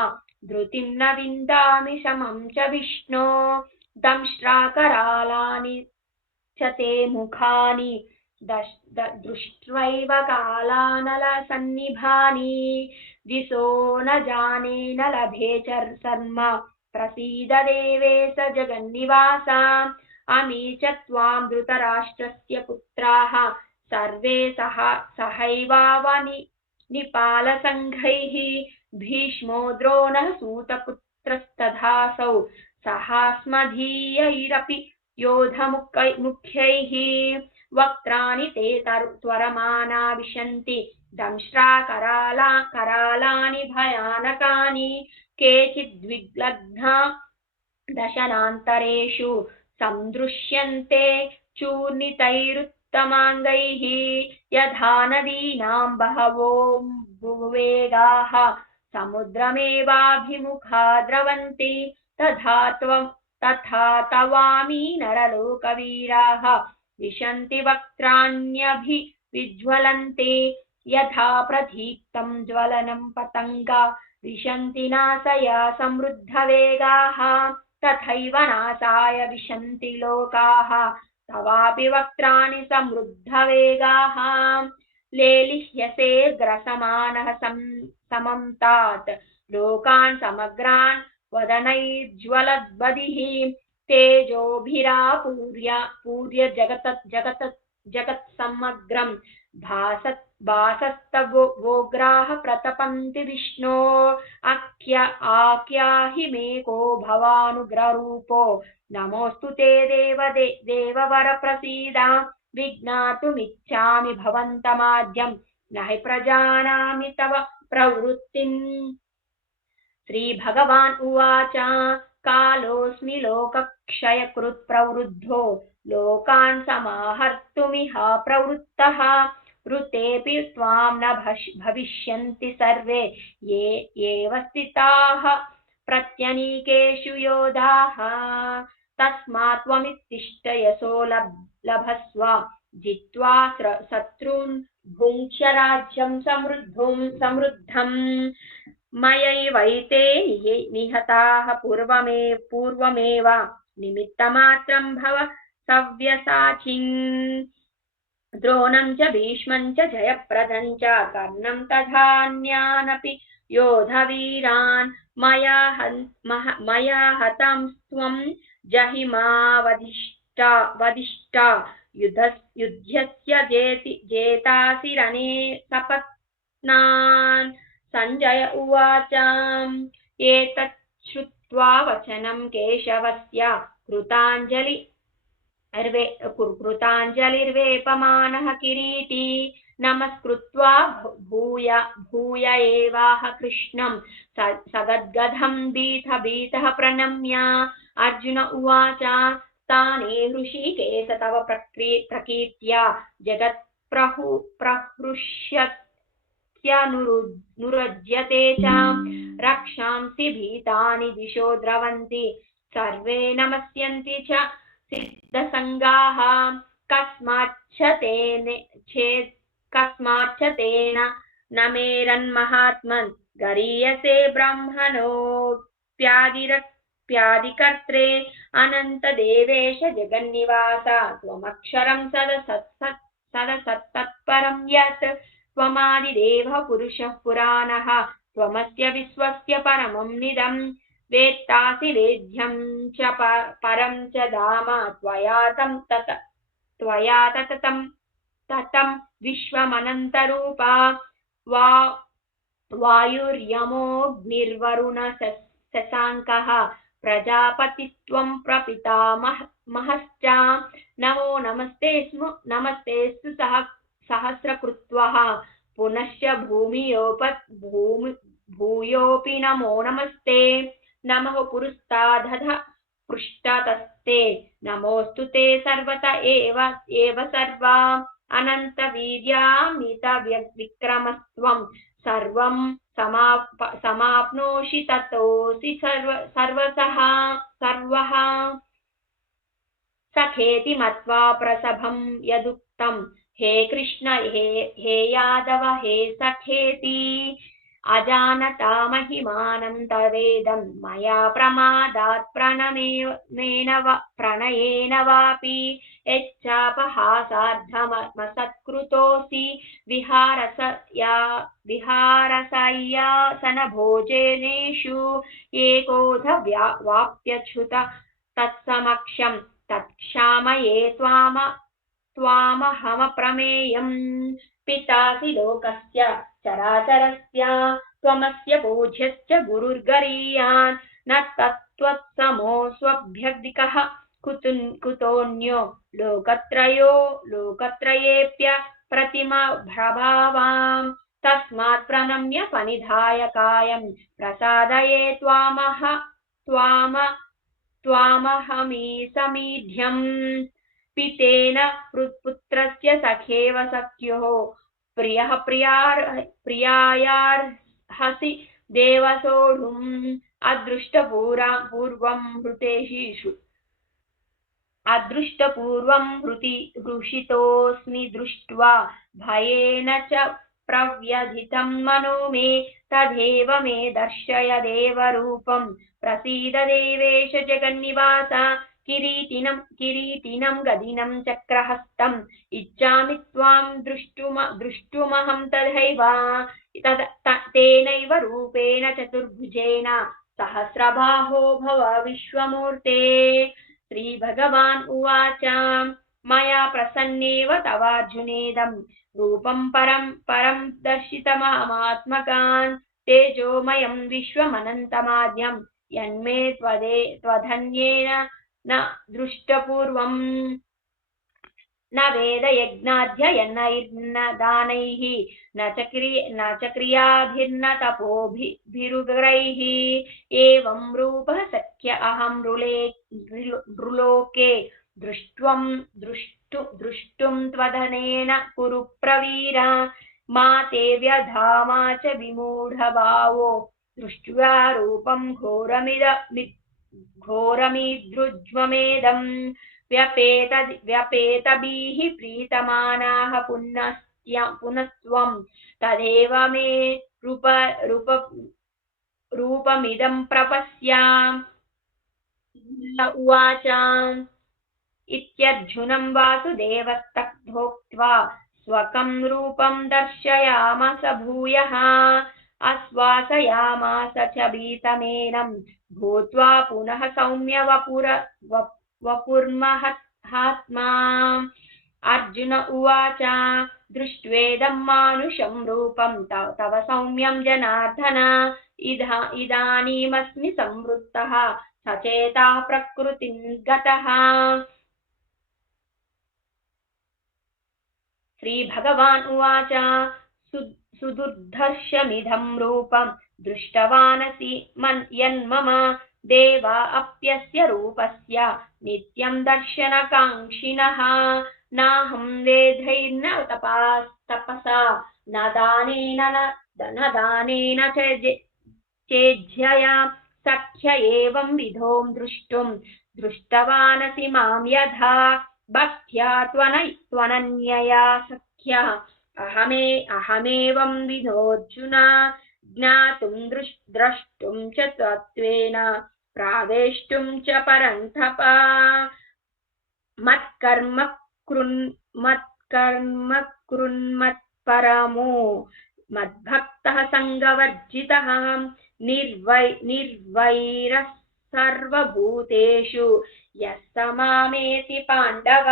धृतिं न विन्दामि समं च विष्णो दंष्ट्राकरालानि च ते मुखानि दृष्ट्वैव कालानलसन्निभानि दिशो न जाने न लभे च शर्म प्रसीद देवेश जगन्निवास अमी च त्वां धृतराष्ट्रस्य पुत्राः सर्वे सहैवावनि निपालसङ्घैः भीष्मो द्रोणः सूतपुत्रस्तथासौ सहास्मदीयैरपि योधमुख्यैः वक्त्राणि ते त्वरमाना विशन्ति दंष्ट्राकरालानि भयानकानि केचिद्विग्लग्ना दशनान्तरेषु सन्दृश्यन्ते चूर्णितैरुत्तमाङ्गैः यथा नदीनां बहवो भुवेगाः समुद्रमेवाभिमुखा द्रवन्ति तथा तवामी नरलोकवीराः विशन्ति वक्त्राण्यभिविज्वलन्ते यथा प्रदीप्तं ज्वलनं पतङ्गा विशन्ति नासया समृद्धवेगाः तथैव नासाय विशन्ति लोकाः तवापि वक्त्राणि समृद्धवेगाः लेलिह्यसे ग्रसमानः समन्तात् लोकान् समग्रान् वदनैर्ज्वलद्बदिः तेजोभिरापूर्य जगत् समग्रं भासस्तवोग्राः प्रतपन्ति विष्णो आख्याहि मे को भवानुग्ररूपो नमोऽस्तु ते देववर प्रसीद विज्ञातुमिच्छामि भवन्तमाद्यं न हि प्रजानामि तव प्रवृत्तिम् श्रीभगवान् उवाच कालोऽस्मि लोकक्षयकृत् प्रवृद्धो लोकान् समाहर्तुमिह प्रवृत्तः ऋतेऽपि त्वां न भविष्यन्ति सर्वे ये एव स्थिताः प्रत्यनीकेषु योधाः तस्मात् त्वमित्तिष्ठ यशो लभस्व जित्वा शत्रून् भुङ्क्ष्य राज्यं समृद्धम् मयैवैते निहताः पूर्वमेव निमित्तमात्रं भव सव्यसाचिन् द्रोणं च भीष्मं च जयप्रदं च कर्णं तथान्यानपि योधवीरान् मया हतं त्वं जहिमा वदिष्टा युध्यस्य जेतासि रणे सपत्नान् संजय उवाच एतत् श्रुत्वा वचनं केशवस्य कृताञ्जलिर्वेपमानः किरीटी नमस्कृत्वा भूय एवाह कृष्णं सगद्गदं भीतः प्रणम्य। अर्जुन उवाच स्थाने हृषीकेश तव प्रकीर्त्या जगत् प्रहृष्यत्यनुरुज्यते च रक्षांसि भीतानि दिशो द्रवन्ति सर्वे नमस्यन्ति च सिद्धसङ्गाः कस्माच्च तेन न मेरन्महात्मन् गरीयसे ब्रह्मणोऽप्यादिकर्त्रे अनन्तदेवेश जगन्निवास त्वमक्षरं सदसत्तत्परं यत् त्वमादिदेवः पुरुषः पुराणः त्वमस्य विश्वस्य परमं निदं वेत्तासि वेद्यं च परं च धाम त्वया ततं विश्वमनन्तरूपा वायुर्यमोऽग्निर्वरुण शशाङ्कः प्रजापतित्वं प्रपितामहश्च नमो नमस्तेस्तु सहस्रकृत्वः पुनश्च भूयोऽपि नमो नमस्ते नमः पुरस्तादध पृष्ठतस्ते नमोऽस्तु ते सर्वत एव सर्वा अनन्तवीर्यामितविक्रमस्त्वं सर्वं समाप्नोषि ततोऽसि सर्वः सखेति मत्वा प्रसभं यदुक्तं हे कृष्ण हे यादव हे सखेति अजानता महिमानं तवेदं मया प्रमादात् प्रणयेन वापि यच्चापहासार्धमसत्कृतोऽसि विहारसय्यासनभोजनेषु एकोऽथ वाप्यच्युत तत्समक्षं तत्क्षामये त्वामहमप्रमेयम् पितासि लोकस्य चराचरस्य त्वमस्य पूज्यश्च गुरुर्गरीयान् न तत्त्वत्समोऽस्वभ्यधिकः कुतोऽन्यो लोकत्रयेऽप्य प्रतिमभ्रभावाम् तस्मात् प्रणम्य पनिधाय कायं प्रसादये त्वामहमी समीढ्यम् पितेन पुत्रस्य सखेव सख्योः प्रियः प्रियायार्हसि देवसोढुम् अदृष्टपूर्वं हृषितोऽस्मि दृष्ट्वा भयेन च प्रव्यथितं मनो मे तदेव मे दर्शय देवरूपं प्रसीद देवेश जगन्निवास किरीटिनं गदिनं चक्रहस्तम् इच्छामि त्वां द्रष्टुमहं तथैव तेनैव रूपेण चतुर्भुजेन सहस्रबाहो भव विश्वमूर्ते। श्रीभगवान् उवाच मया प्रसन्नेव तवार्जुनेदं रूपं परं दर्शितमहात्मकान् तेजोमयं विश्वमनन्तमाद्यं यन्मे त्वधन्येन न दृष्टपूर्वम् न वेदयज्ञाध्ययनैर्न दानैः न च क्रियाभिर्न तपोभिरुग्रैः एवं रूपः सख्य अहं नृलोके द्रष्टुं त्वदनेन कुरु प्रवीरा मा ते व्यधामा च विमूढभावो दृष्ट्वा रूपं घोरमिदृज्वमेदम् व्यपेतभिः प्रीतमानाः पुनस्त्वं तदेव मे रूपमिदं प्रपश्याम् उवाच इत्यर्जुनं वासुदेवस्तथोक्त्वा स्वकं रूपं दर्शयामास भूयः आश्वासयामास च भीतमेनं भूत्वा पुनः सौम्य वपुर्महात्मा। अर्जुन उवाच दृष्ट्वेदं मानुषं रूपं तव सौम्यं जनार्दन इदानीमस्मि संवृत्तः सचेता प्रकृतिं गतः। श्रीभगवान् उवाच सुदुर्धर्षमिदं रूपं दृष्टवानसि यन्मम देवा अप्यस्य रूपस्य नित्यं दर्शनकाङ्क्षिणः नाहं वेदैर्न तपसा न दानेन चेज्जया सख्य एवं विधों दृष्टवानसि मां यथा भक्त्या त्वनन्यया सख्या अहमेवं विधोऽर्जुन ज्ञातुं द्रष्टुं च तत्त्वेन प्रावेष्टुं च परन्तप मत्कर्म कृन्मत्परमो मद्भक्तः सङ्गवर्जितः निर्वैरः सर्वभूतेषु यः स मामेति पाण्डव।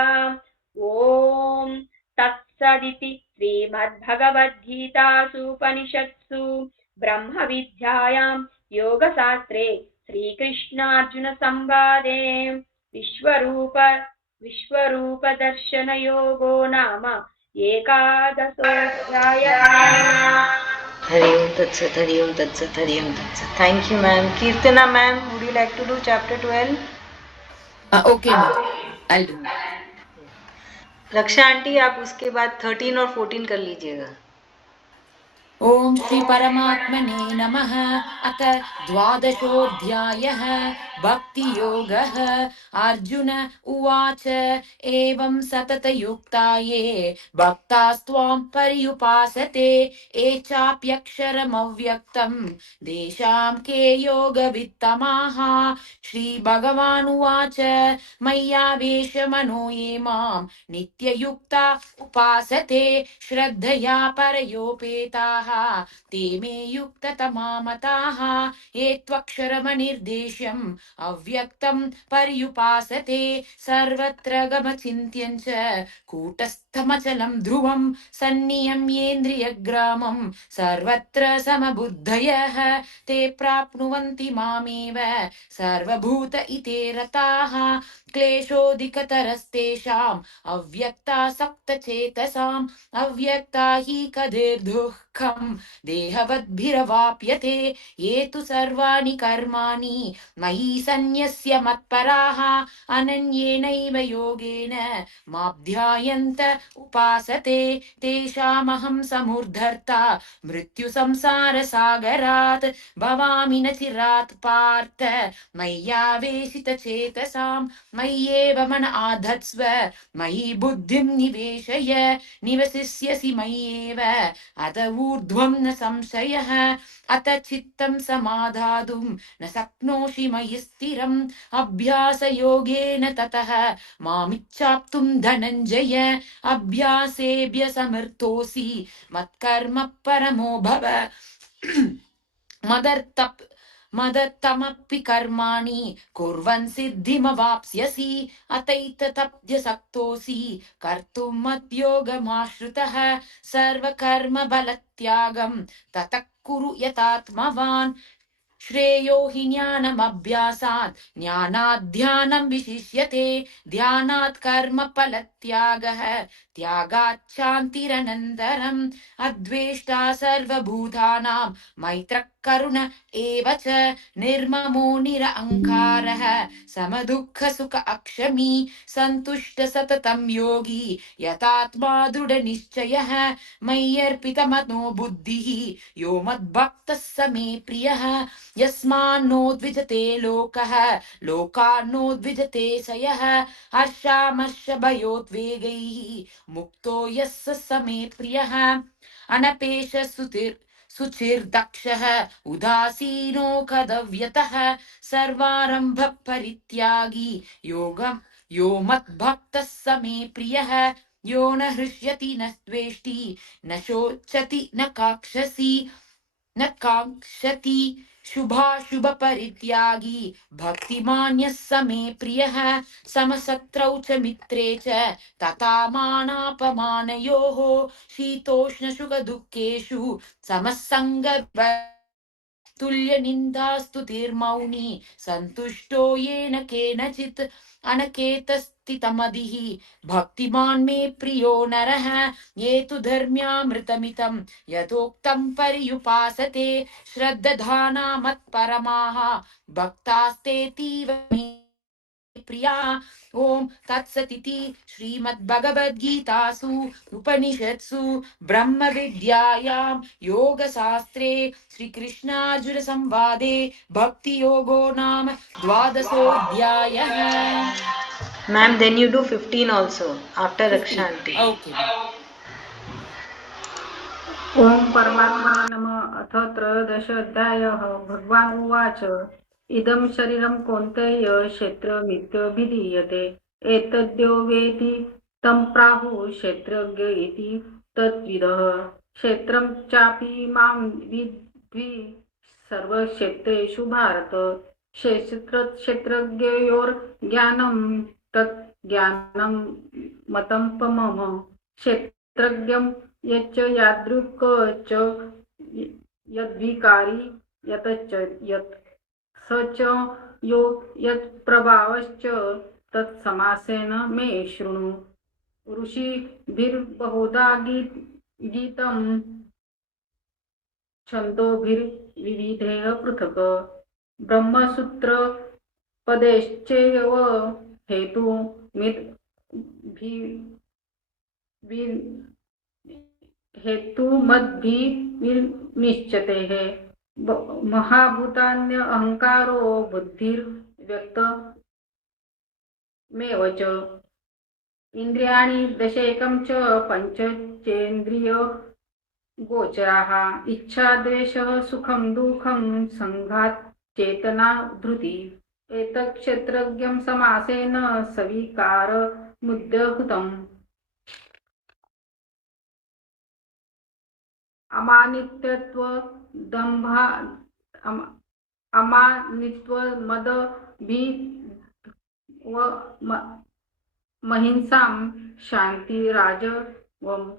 ॐ तत्सदिति श्रीमद्भगवद्गीतासूपनिषत्सु ब्रह्मविद्यायां योगशास्त्रे श्रीकृष्णार्जुनसंवादे विश्वरूपदर्शनयोगो नाम एकादशोऽध्यायः। हरि ओम तत्सत, हरि ओम तत्सत, हरि ओम तत्सत. Thank you, ma'am. Kirtana, ma'am, would you like to do chapter 12? Okay, ma'am. I'll do. रक्षा आंटी आप उसके बाद 13 और 14 कर लीजिएगा. ॐ श्री परमात्मने नमः. अथ द्वादशोऽध्यायः भक्तियोगः. अर्जुन उवाच एवं सततयुक्ता ये भक्तास्त्वां पर्युपासते ये चाप्यक्षरमव्यक्तं तेषां के योगवित्तमाः. श्रीभगवानुवाच मय्यावेशमनो ये मां नित्ययुक्ता उपासते श्रद्धया परयोपेताः ते मे युक्ततमा मताः. ये त्वक्षरमनिर्देश्यम् अव्यक्तं पर्युपासते सर्वत्र गमचिन्त्यं च कूटस्थमचलं ध्रुवं सन्नियम्येन्द्रियग्रामं सर्वत्र समबुद्धयः ते प्राप्नुवन्ति मामेव सर्वभूत इते रताः. क्लेशोऽधिकतरस्तेषाम् अव्यक्तासक्तचेतसाम् अव्यक्ता हि कदेर्दुःखं देहवद्भिरवाप्यते. ये तु सर्वाणि कर्माणि मयि सन्न्यस्य मत्पराः अनन्येनैव योगेन माध्यायन्त उपासते तेषामहं समुद्धर्ता मृत्युसंसारसागरात् भवामि न चिरात् पार्थ मय्यावेशितचेतसां. मय्येव मन आधत्स्व मयि बुद्धिं निवेशय निवसिष्यसि मय्येव अत ऊर्ध्वं न संशयः. अत चित्तं समाधातुं न शक्नोषि मयि स्थिरम् अभ्यासयोगेन ततः मामिच्छाप्तुं धनञ्जय. अभ्यासेभ्य समर्थोऽसि मत्कर्म परमो भव. मदर्थमपि कर्माणि कुर्वन् सिद्धिमवाप्स्यसि अतैतदप्यसक्तोऽसि कर्तुं मद्योगमाश्रितः. सर्वकर्मबलत्यागं ततः कुरु यतात्मवान्. श्रेयो हि ज्ञानमभ्यासात् ज्ञानात् ध्यानं विशिष्यते. ध्यानात् कर्मफलत्यागः त्यागात् शान्तिरनन्तरम्. अद्वेष्टा सर्वभूतानां मैत्रः करुण एव च निर्ममो निरहङ्कारः समदुःखसुख अक्षमी सन्तुष्ट सततं योगी यतात्मा दृढनिश्चयः. मय्यर्पितमनो बुद्धिः यो मद्भक्तः स मे प्रियः. यस्मान्नो द्विजते लोकः लोकान्नो स यः हर्षामर्षभयोद्वेगैः मुक्तो यः स मे प्रियः. अनपेश सुचिर्दक्षः उदासीनो गदव्यतः सर्वारम्भ परित्यागी यो मद्भक्तः स मे प्रियः. यो न हृष्यति न द्वेष्टि न शोचति न काङ्क्षति शुभाशुभ परित्यागी भक्तिमान्यः स मे प्रियः. समशत्रौ च मित्रे च तथा मानापमानयोः शीतोष्ण सुख दुःखेषु समसंग तुल्यनिन्दास्तुतिर्मौनी सन्तुष्टो येन केनचित् अनकेतस्थितमदिः भक्तिमान् मे प्रियो नरः ये तु धर्म्यामृतमितं यथोक्तं पर्युपासते श्रद्दधाना मत्परमाः भक्तास्तेतीव मे प्रिया ओम तत्सदिति श्रीमद्भगवद्गीतासु उपनिषत्सु ब्रह्म विद्यायां योगशास्त्रे श्रीकृष्णार्जुन संवादे भक्ति योगो नाम द्वादशोऽध्यायः. Ma'am, then you do 15 also after Rakshanti. Okay. ओम परमात्मा नमः. अथ त्रयोदशोऽध्यायः. भगवान उवाच इदं शरीरं कौन्तेय क्षेत्रमित्यभिधीयते एतद्यो वेति तं प्राहुः क्षेत्रज्ञ इति तद्विदः. क्षेत्रं चापि मां विद्धि सर्वक्षेत्रेषु भारत. क्षेत्रज्ञयोर्ज्ञानं तत् ज्ञानं मतं मम. क्षेत्रज्ञं यच्च यादृक् च यद्विकारी यतश्च यत् स च यो यत्प्रभावश्च तत्समासेन मे शृणु. ऋषिभिर्बहुधा गीतं छन्दोभिर्विविधैः पृथक्. ब्रह्मसूत्रपदेश्चैव हेतुमद्भिर्निश्चितैः. महाभूतान्य अहंकारो बुद्धिर्व्यक्तमेव च. इंद्रियाणि दशैकं च पञ्चचेन्द्रिय गोचराः. इच्छा द्वेषः सुखं दुःखं संघात चेतना धृति. एतत् क्षेत्रज्ञं समासेन सविकारमुद्यहुतम्. अमानित्व दंभा अमानित्व मद भी व महिंसां शांति राजवम्.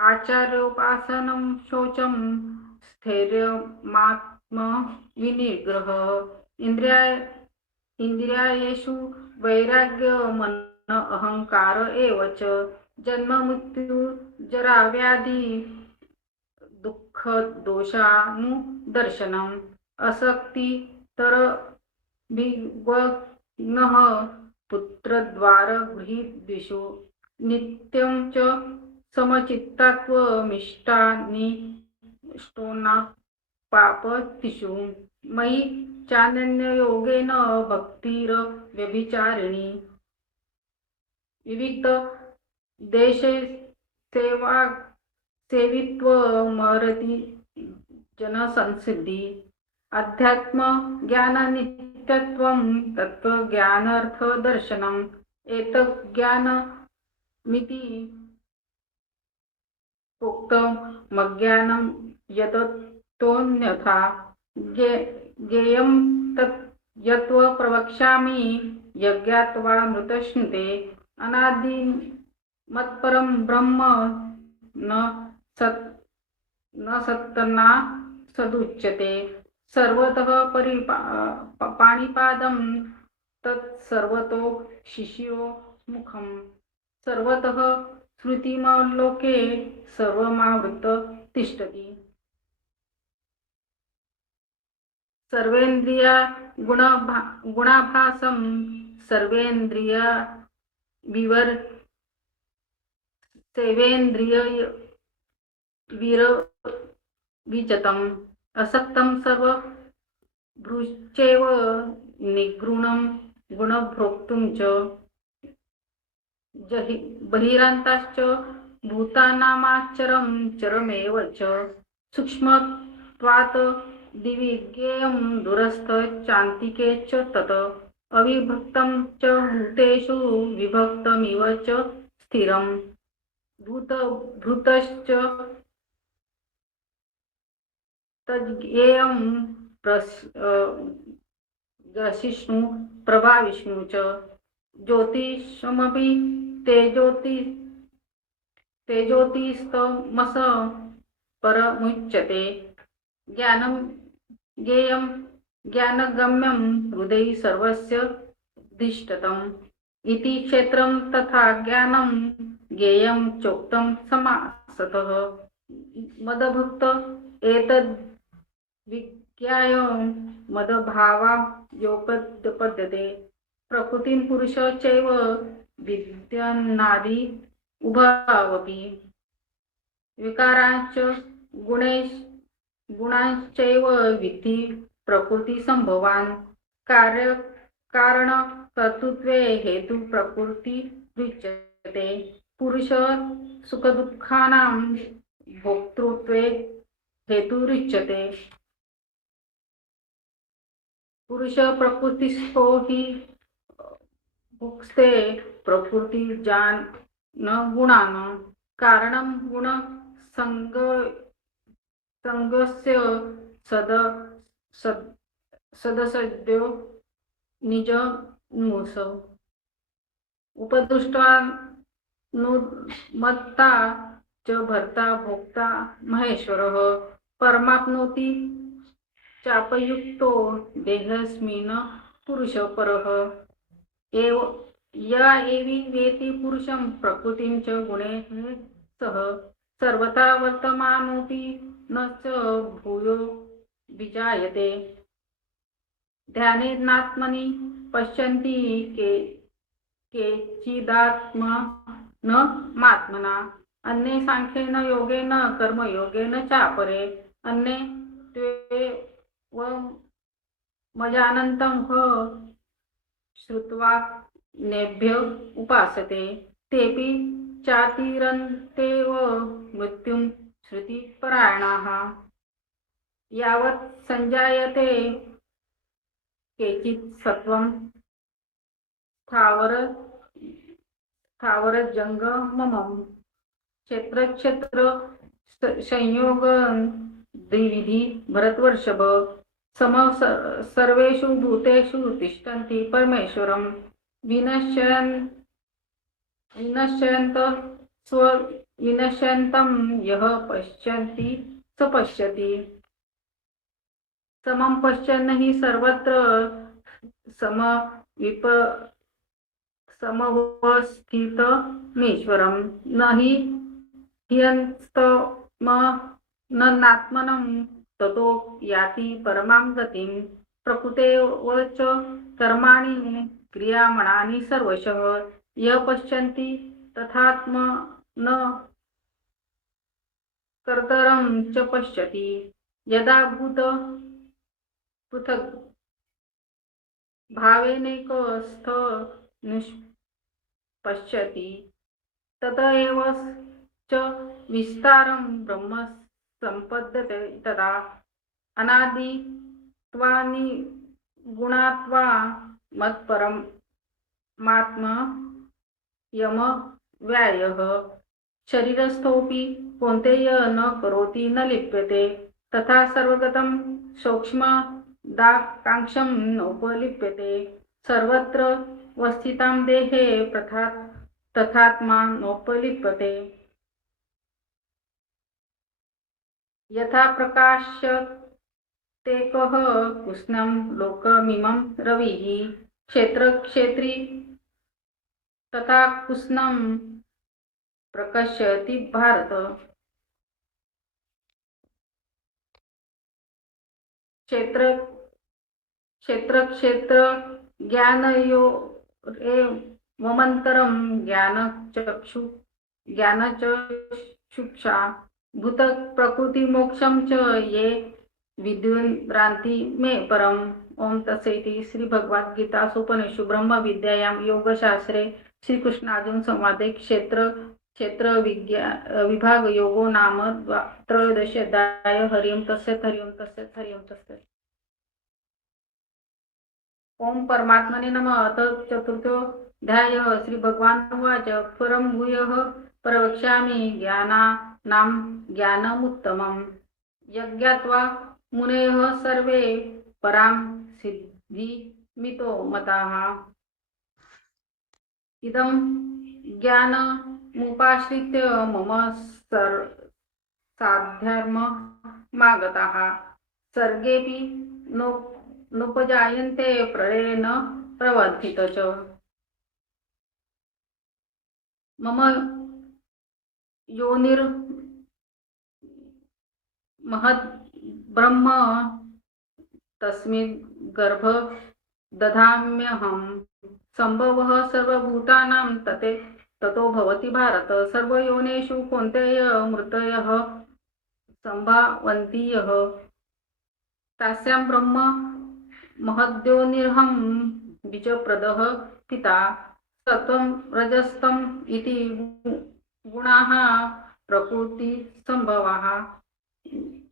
आचार्योपासनं शौचं स्थैर्यमात्म विनिग्रह. इंद्रियायेषु वैराग्यमन अहंकार एव च. जन्म मृत्यु जरा व्याधि दुःख दोषानुदर्शनम्. असक्ति तर विग्नः पुत्रद्वार गृहीद्विषु. नित्यं च समचित्तत्वमिष्टानिष्टोना पापतिषु. मयि चानन्ययोगेन भक्तिरव्यभिचारिणी. विविक्त देशे सेवित्वमर्हति जनसंसिद्धि. अध्यात्म ज्ञाननित्यत्वं तत्त्वज्ञानार्थदर्शनम्. एतज्ज्ञानमिति प्रोक्तमज्ञानं यततोऽन्यथा ज्ञेयं तत् यत्त्व प्रवक्ष्यामि यज्ञात्वामृतश्नुते. अनादि मत्परं ब्रह्म न सत्तना सदुच्यते. सर्वतः पाणिपादं तत्सर्वतो शिष्यो मुखं. सर्वतः श्रुतिमलोके सर्वमावृत तिष्ठति. सर्वेन्द्रिया गुणाभासं सर्वेन्द्रिया सेवेन्द्रिय विजतम्. असक्तं सर्वभृश्चैव निगृणं गुणभोक्तुं च. बहिरान्ताश्च भूतानामाचरं चरमेव च. सूक्ष्मत्वात् दिविज्ञेयं दूरस्थचान्तिके च तत्. अविभक्तं च भूतेषु विभक्तमिव च स्थिरम्. भूतभृतश्च तज्ज्ञेयं ग्रसिष्णु प्रभाविष्णु च. ज्योतिषमपि तेजोतिस्तमस परमुच्यते. ज्ञानं ज्ञेयं ज्ञानगम्यं हृदि सर्वस्य दिष्टतम् इति क्षेत्रं तथा ज्ञानं ज्ञेयं चोक्तं समासतः मदभुक्त एतद् विज्ञाय मदभावायोपपद्यते प्रकृतिं पुरुष चैव विद्यन्नादि उभावपि विकारांच गुणांश्चैव विद्धि प्रकृति संभवान् कार्य कारण कर्तृत्वे हेतु प्रकृति रुच्यते पुरुष सुख दुःखानां भोक्तृत्वे हेतु रुच्यते पुरुष प्रकृतिस्थो हि भुक्ते प्रकृति जान गुणान कारणं गुण संगस्य सदसद्यो निज मूस उपदृष्टानुमत्ता च भर्ता भोक्ता महेश्वरः परमाप्नोति चापयुक्तो देहस्मिन् पुरुषः परः या एवि वेति पुरुषं प्रकृतिं च गुणैः सह सर्वथा वर्तमानोऽपि न च भूयो विजायते ध्यानेनात्मनि पश्यन्ति केचिदात्मनमात्मना अन्ये सांख्येन योगेन कर्मयोगेन चापरे अन्ये त्वेवमजानन्तं श्रुत्वा नेभ्य उपासते तेपि चातिरन्तेव मृत्युं श्रुतिपरायणाः यावत् संजायते केचित् सत्वं स्थावरजङ्गमम् क्षेत्र संयोग द्विविधि भरतवर्षभ सम सर्वेषु भूतेषु तिष्ठन्ति परमेश्वरं विनश्यन्तं यः पश्यन्ति स पश्यति समं पश्यन् हि सर्वत्र समवस्थितमीश्वरं न हि ह्यस्तमनात्मनं ततो याति परमां गतिं प्रकृतेव च कर्माणि क्रियामणानि सर्वशः यः पश्यन्ति तथात्मन कर्तरं च पश्यति यदा भूत पृथक् भावेनैकस्थ निष्पश्यति तत एव च विस्तारं ब्रह्म सम्पद्यते तदा अनादित्वानि गुणात्वा मत्परमात्मयम व्यायः शरीरस्थोऽपि कौन्तेय न करोति न लिप्यते तथा सर्वगतं सूक्ष्मदाकाङ्क्षं नोपलिप्यते सर्वत्र वस्थितां देहे तथात्मा नोपलिप्यते यथा प्रकाशतेकः कृष्णं लोकमिमं रविः क्षेत्री तथा कृष्णं प्रकाशयति भारत क्षेत्र ज्ञानयोरेवमन्तरं ज्ञानचक्षुषा भूत प्रकृति मोक्षं च ये विद्युन्भ्रान्ति मे परम् ओम तत्सदिति श्री भगवद गीता उपनिषदु ब्रह्म विद्यायां योगशास्त्रे श्री कृष्ण अर्जुन संवादे क्षेत्र विभाग योगो नाम त्रयोदश अध्याय हरि ओम तत्सत् हरि ओम तत्सत् हरि ओम तत्सत् ओम परमात्मने नमः अथ चतुर्थोऽध्याय श्री भगवानुवाच परं भूयः प्रवक्ष्यामि ज्ञानानां ज्ञानमुत्तमम् यज्ञात्वा मुनयः सर्वे परां सिद्धिमितो मताः इदं ज्ञानमुपाश्रित्य मम साध्यर्ममागताः सर्गेऽपि नोपजायन्ते प्रलयेन प्रवर्धित च। मम योनिर् महद् ब्रह्म तस्मिन् गर्भ दधाम्यहं। संभवः सर्वभूतानां ततो भवति भारत। सर्वयोनेषु कौन्तेय मृतयः संभावन्ति यः। तास्यां ब्रह्म महद्योनिर्हं बीजप्रदः पिता। सत्वं रजस्तम इति गुणाः प्रकृतिसम्भवाः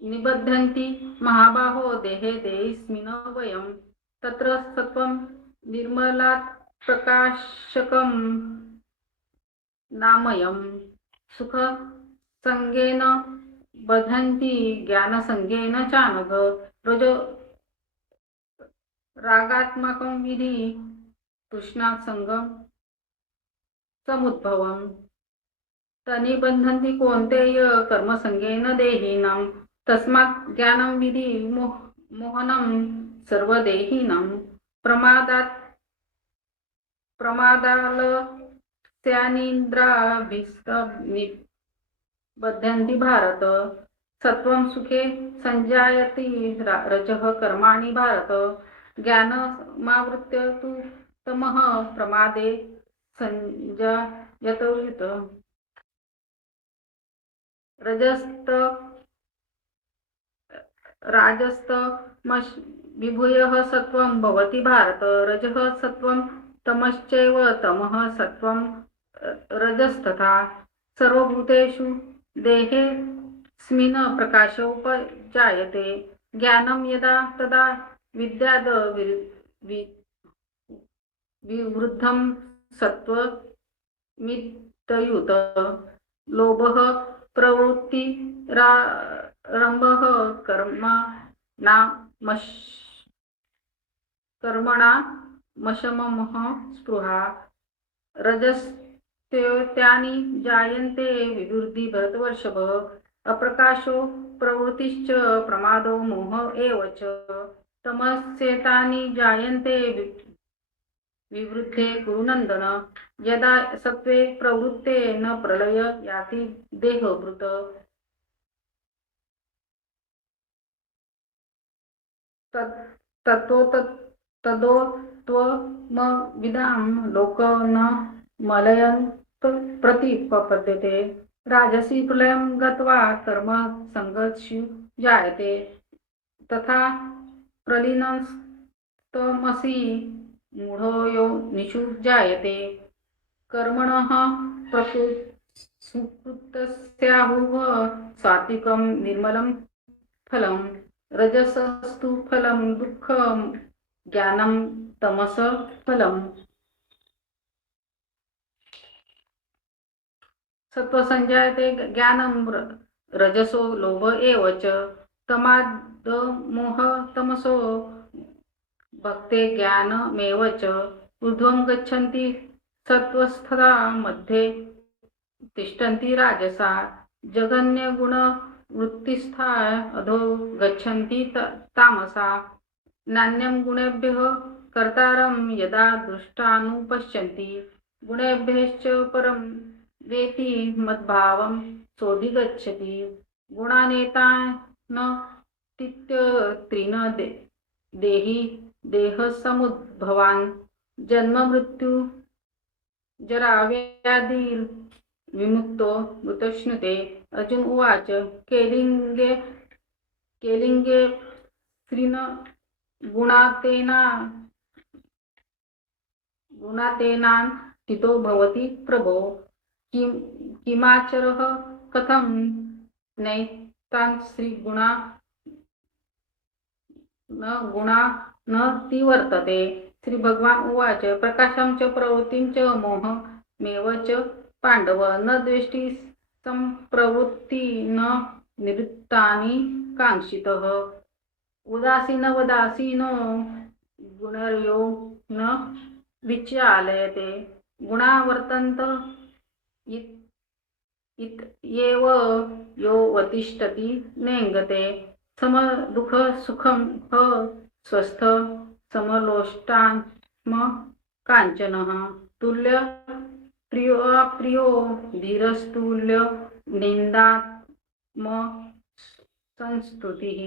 निबध्यन्ति महाबाहो देहे देहिस्मिन् वयं। तत्र सत्वं निर्मलात् प्रकाशकं नामयं। सुखसंगेन बध्यन्ति ज्ञानसंगेन चानघ। रजो रागात्मकं विधि तृष्णासंगं समुद्भवम्। तनि बन्धन्ति कौन्तेय कर्मसंगेन देहिनां। तस्मात् ज्ञानं विधि मोहनं सर्वदेहिनां। प्रमादालस्यानिन्द्राभिस्तनिबध्यन्ति भारत। सत्वं सुखे संजायति रजः कर्माणि भारत। ज्ञानमावृत्य तु तमः प्रमादे संजायत। राजस्तमश् विभूयः सत्वं भवति भारत। रजः सत्वं तमश्चैव तमः सत्वं रजस्तथा। सर्वभूतेषु देहेऽस्मिन् प्रकाशोपजायते। ज्ञानं यदा तदा विद्याद् विवृद्धं सत्त्वमित्युत। लोभः प्रवृत्तिरारम्भः कर्मणामशमः स्पृहा। रजस्तेतानि जायन्ते विवृद्धि भरतवर्षभ। अप्रकाशो प्रवृत्तिश्च प्रमादो मोह एव च। तमस्येतानि जायन्ते विवृद्धे गुरुनन्दन। यदा सत्त्वे प्रवृत्ते न प्रलय याति देहभृत। तदोत्वमविदां लोको न मलयं प्रतिपद्यते। राजसी प्रलयं गत्वा कर्म संगत्सु जायते। तथा प्रलीनस्तमसि मूढो योनिषु जायते। कर्मणः सुकृतस्याहुः सात्विकं निर्मलं फलं। रजसस्तु फलं दुःखं ज्ञानं तमस फलम्। सत्त्वसंजायते ज्ञानं रजसो लोभ एव च। तमाद् तमसो भक्ते ज्ञानमेव च। ऊर्ध्वं गच्छन्ति सत्त्वस्था मध्ये तिष्ठन्ति राजसा। जघन्यगुणवृत्तिस्था अधो गच्छन्ति तामसा। नान्यं गुणेभ्यः कर्तारं यदा दृष्टानुपश्यन्ति। गुणेभ्यश्च परं वेति मद्भावं सोऽधिगच्छति। गुणानेतान् तित्यत्रिन देहि देहसमुद्भवान्। जन्म मृत्यु जराव्याधि विमुक्तो मृतश्नुते। अर्जुन उवाच केलिंगे स्त्रीन गुणातेनान् तितो भवति प्रभो। किमाचरः कथं नैतान् श्रीगुणा न तिवर्तते। श्री भगवान उवाच प्रकाशं च प्रवृत्तिं च मोहमेव च पांडव। न द्वेष्टि संप्रवृत्ति न निवृत्तानि कांक्षितः। उदासीनवदासीनो गुणर्यो न विचालयते। गुणा वर्तन्त इत्येव यो वतिष्ठति नेङ्गते। समदुःख सुखं स्वस्थ समलोष्टात्म काञ्चनः तुल्य प्रियो अप्रियो धीरस्तुल्य निन्दात्म संस्तुतिः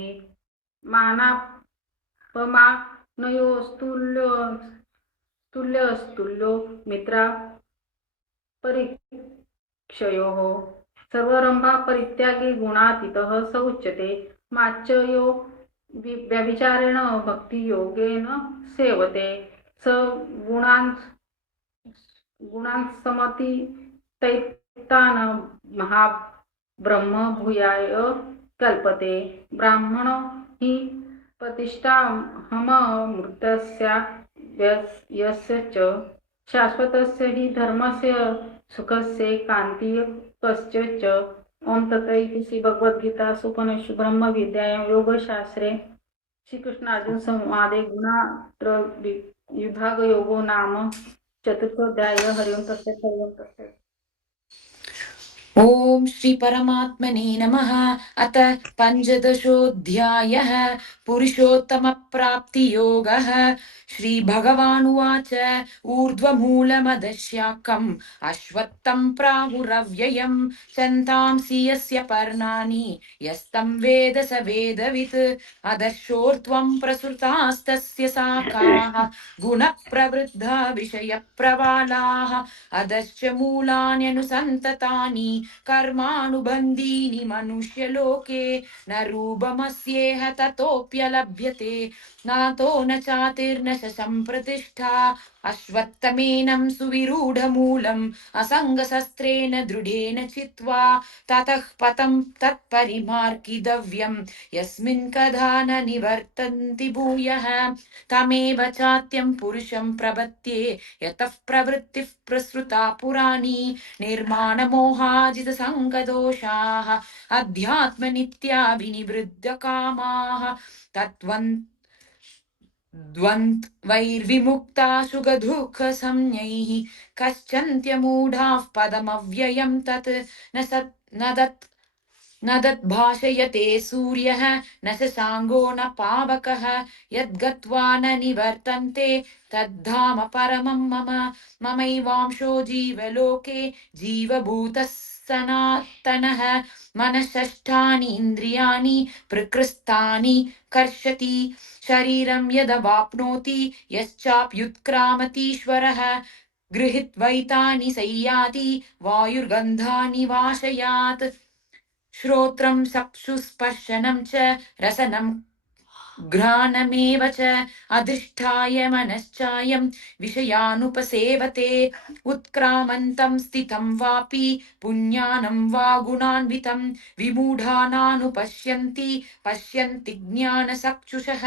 मानापमानयोस्तुल्यो तुल्यस्तुल्यो मित्रा परीक्षयोः सर्वरंभा परित्यागी गुणातीतः स उच्यते माच्चयो व्यभिचारेण भक्तियोगेन सेवते स गुणान् समति तैतान महाब्रह्म भूयाय कल्पते ब्राह्मण हि प्रतिष्ठाहममृतस्य यस्य च शाश्वतस्य हि धर्मस्य सुखस्य कान्तिकस्य च ओम तत् इति श्री भगवद्गीतासु उपनिषत्सु ब्रह्म विद्यायां योगशास्त्रे श्रीकृष्णार्जुन संवादे गुणत्रय विभाग योगो नाम चतुर्थोऽध्यायः। हरि ओम तत्सत् हरि ओम तत्सत्। ॐ श्री परमात्मने नमः। अथ पञ्चदशोऽध्यायः पुरुषोत्तमप्राप्तियोगः। श्रीभगवानुवाच ऊर्ध्वमूलमदशाकम् अश्वत्थं प्राहुरव्ययम् छन्दांसि यस्य पर्णानि यस्तं वेद स वेदवित् अधश्चोर्ध्वं प्रसृतास्तस्य शाखाः गुणप्रवृद्धा विषयप्रवालाः अधश्च मूलान्यनुसन्ततानि कर्मानुबन्धीनि मनुष्यलोके न रूपमस्येह ततोऽप्यलभ्यते नातो न चातिर्न च सम्प्रतिष्ठा अश्वत्थमेनं सुविरूढमूलम् असङ्गशस्त्रेण दृढेन चित्वा ततः पदं तत्परिमार्गितव्यम् यस्मिन् कदा न निवर्तन्ति भूयः तमेव चात्यं पुरुषं प्रपद्ये यतः प्रवृत्तिः प्रसृता पुराणी निर्माणमोहाजितसङ्गदोषाः अध्यात्मनित्या विनिवृद्धकामाः द्वन्द्वैर्विमुक्ता सुखदुःखसंज्ञैः कश्चन्त्यमूढाः पदमव्ययं तत् न तद्भाषयते सूर्यः न शशाङ्को न पावकः यद्गत्वा न निवर्तन्ते तद्धाम परमं मम ममैवांशो जीवलोके जीवभूतः सनातनः मनःषष्ठानि इन्द्रियाणि प्रकृष्टानि कर्षति शरीरं यदवाप्नोति यश्चाप्युत्क्रामतीश्वरः गृहीत्वैतानि संयाति वायुर्गन्धानि वाशयात् श्रोत्रं चक्षुस्पर्शनं च रसनं घ्राणमेव च अधिष्ठाय मनश्चायं विषयानुपसेवते उत्क्रामन्तं स्थितं वापि पुण्यानं वा गुणान्वितं पश्यन्ति ज्ञानचक्षुषः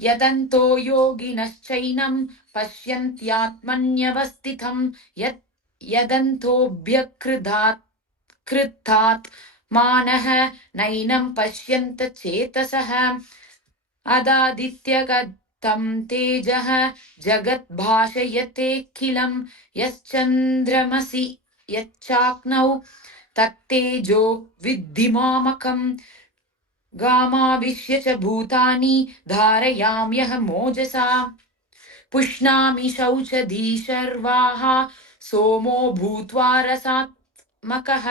यदन्तो योगिनश्चैनं पश्यन्त्यात्मन्यवस्थितं यदन्तोऽभ्यकृतात् मानः नैनं पश्यन्त चेतसः अदादित्यगतं तेजः जगद्भाषयतेऽखिलं यश्चन्द्रमसि यच्चाग्नौ तत्तेजो विद्धि मामकम् गामाविश्य च भूतानि धारयाम्यहमोजसा पुष्णामि शौचधी सर्वाः सोमो भूत्वा रसात्मकः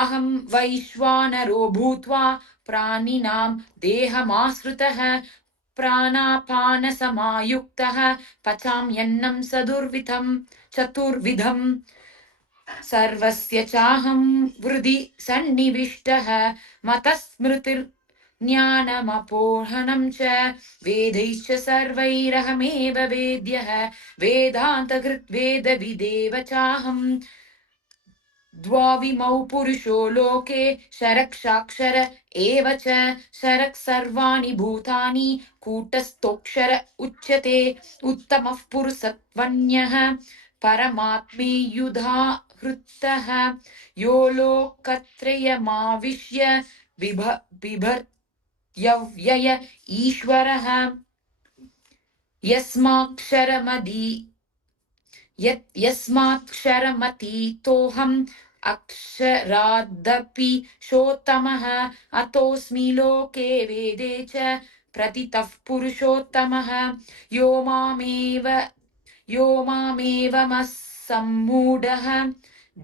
अहं वैश्वानरो भूत्वा प्राणिनां देहमाश्रितः प्राणापानसमायुक्तः पचाम्यन्नं चतुर्विधम् सर्वस्य चाहं हृदि सन्निविष्टः मतस्मृतिर्ज्ञानमपोहनं च वेदैश्च सर्वैरहमेव वेद्यः वेदान्तकृद्वेदविदेव चाहम् द्वाविमौ पुरुषो लोके शरक्षाक्षर एव च शरक् सर्वाणि भूतानि कूटस्थोऽक्षर उच्यते उत्तमः पुरुषत्वन्यः परमात्मेयुधाहृतः यो लोकत्रयमाविश्य बिभर्त्यव्यय ईश्वरः यस्माक्षरमतीतोऽहम् अक्षरादपि शोत्तमः अतोऽस्मि लोके वेदे च प्रतितः पुरुषोत्तमः यो मामेवमसम्मूढः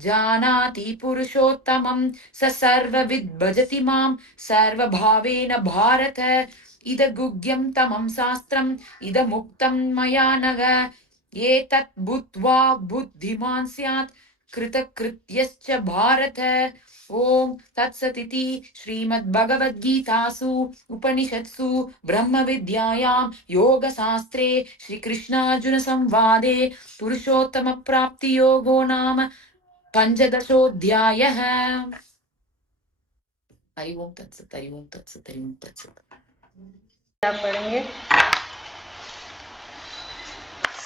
जानाति पुरुषोत्तमं स सर्वविद् भजति मां सर्वभावेन भारत इदगुह्यं तमं शास्त्रम् इदमुक्तं मया नघ एतत् भूत्वा बुद्धिमान् स्यात् कृतकृत्यश्च भारत ओम तत्सदिति श्रीमद्भगवद्गीतासु उपनिषत्सु ब्रह्मविद्यायां योगशास्त्रे श्रीकृष्णार्जुन संवादे पुरुषोत्तमप्राप्तियोगो नाम पञ्चदशोऽध्यायः। हरि ओम तत्सत् हरि ओम तत्सत् हरि ओम तत्सत्। आप पढ़ेंगे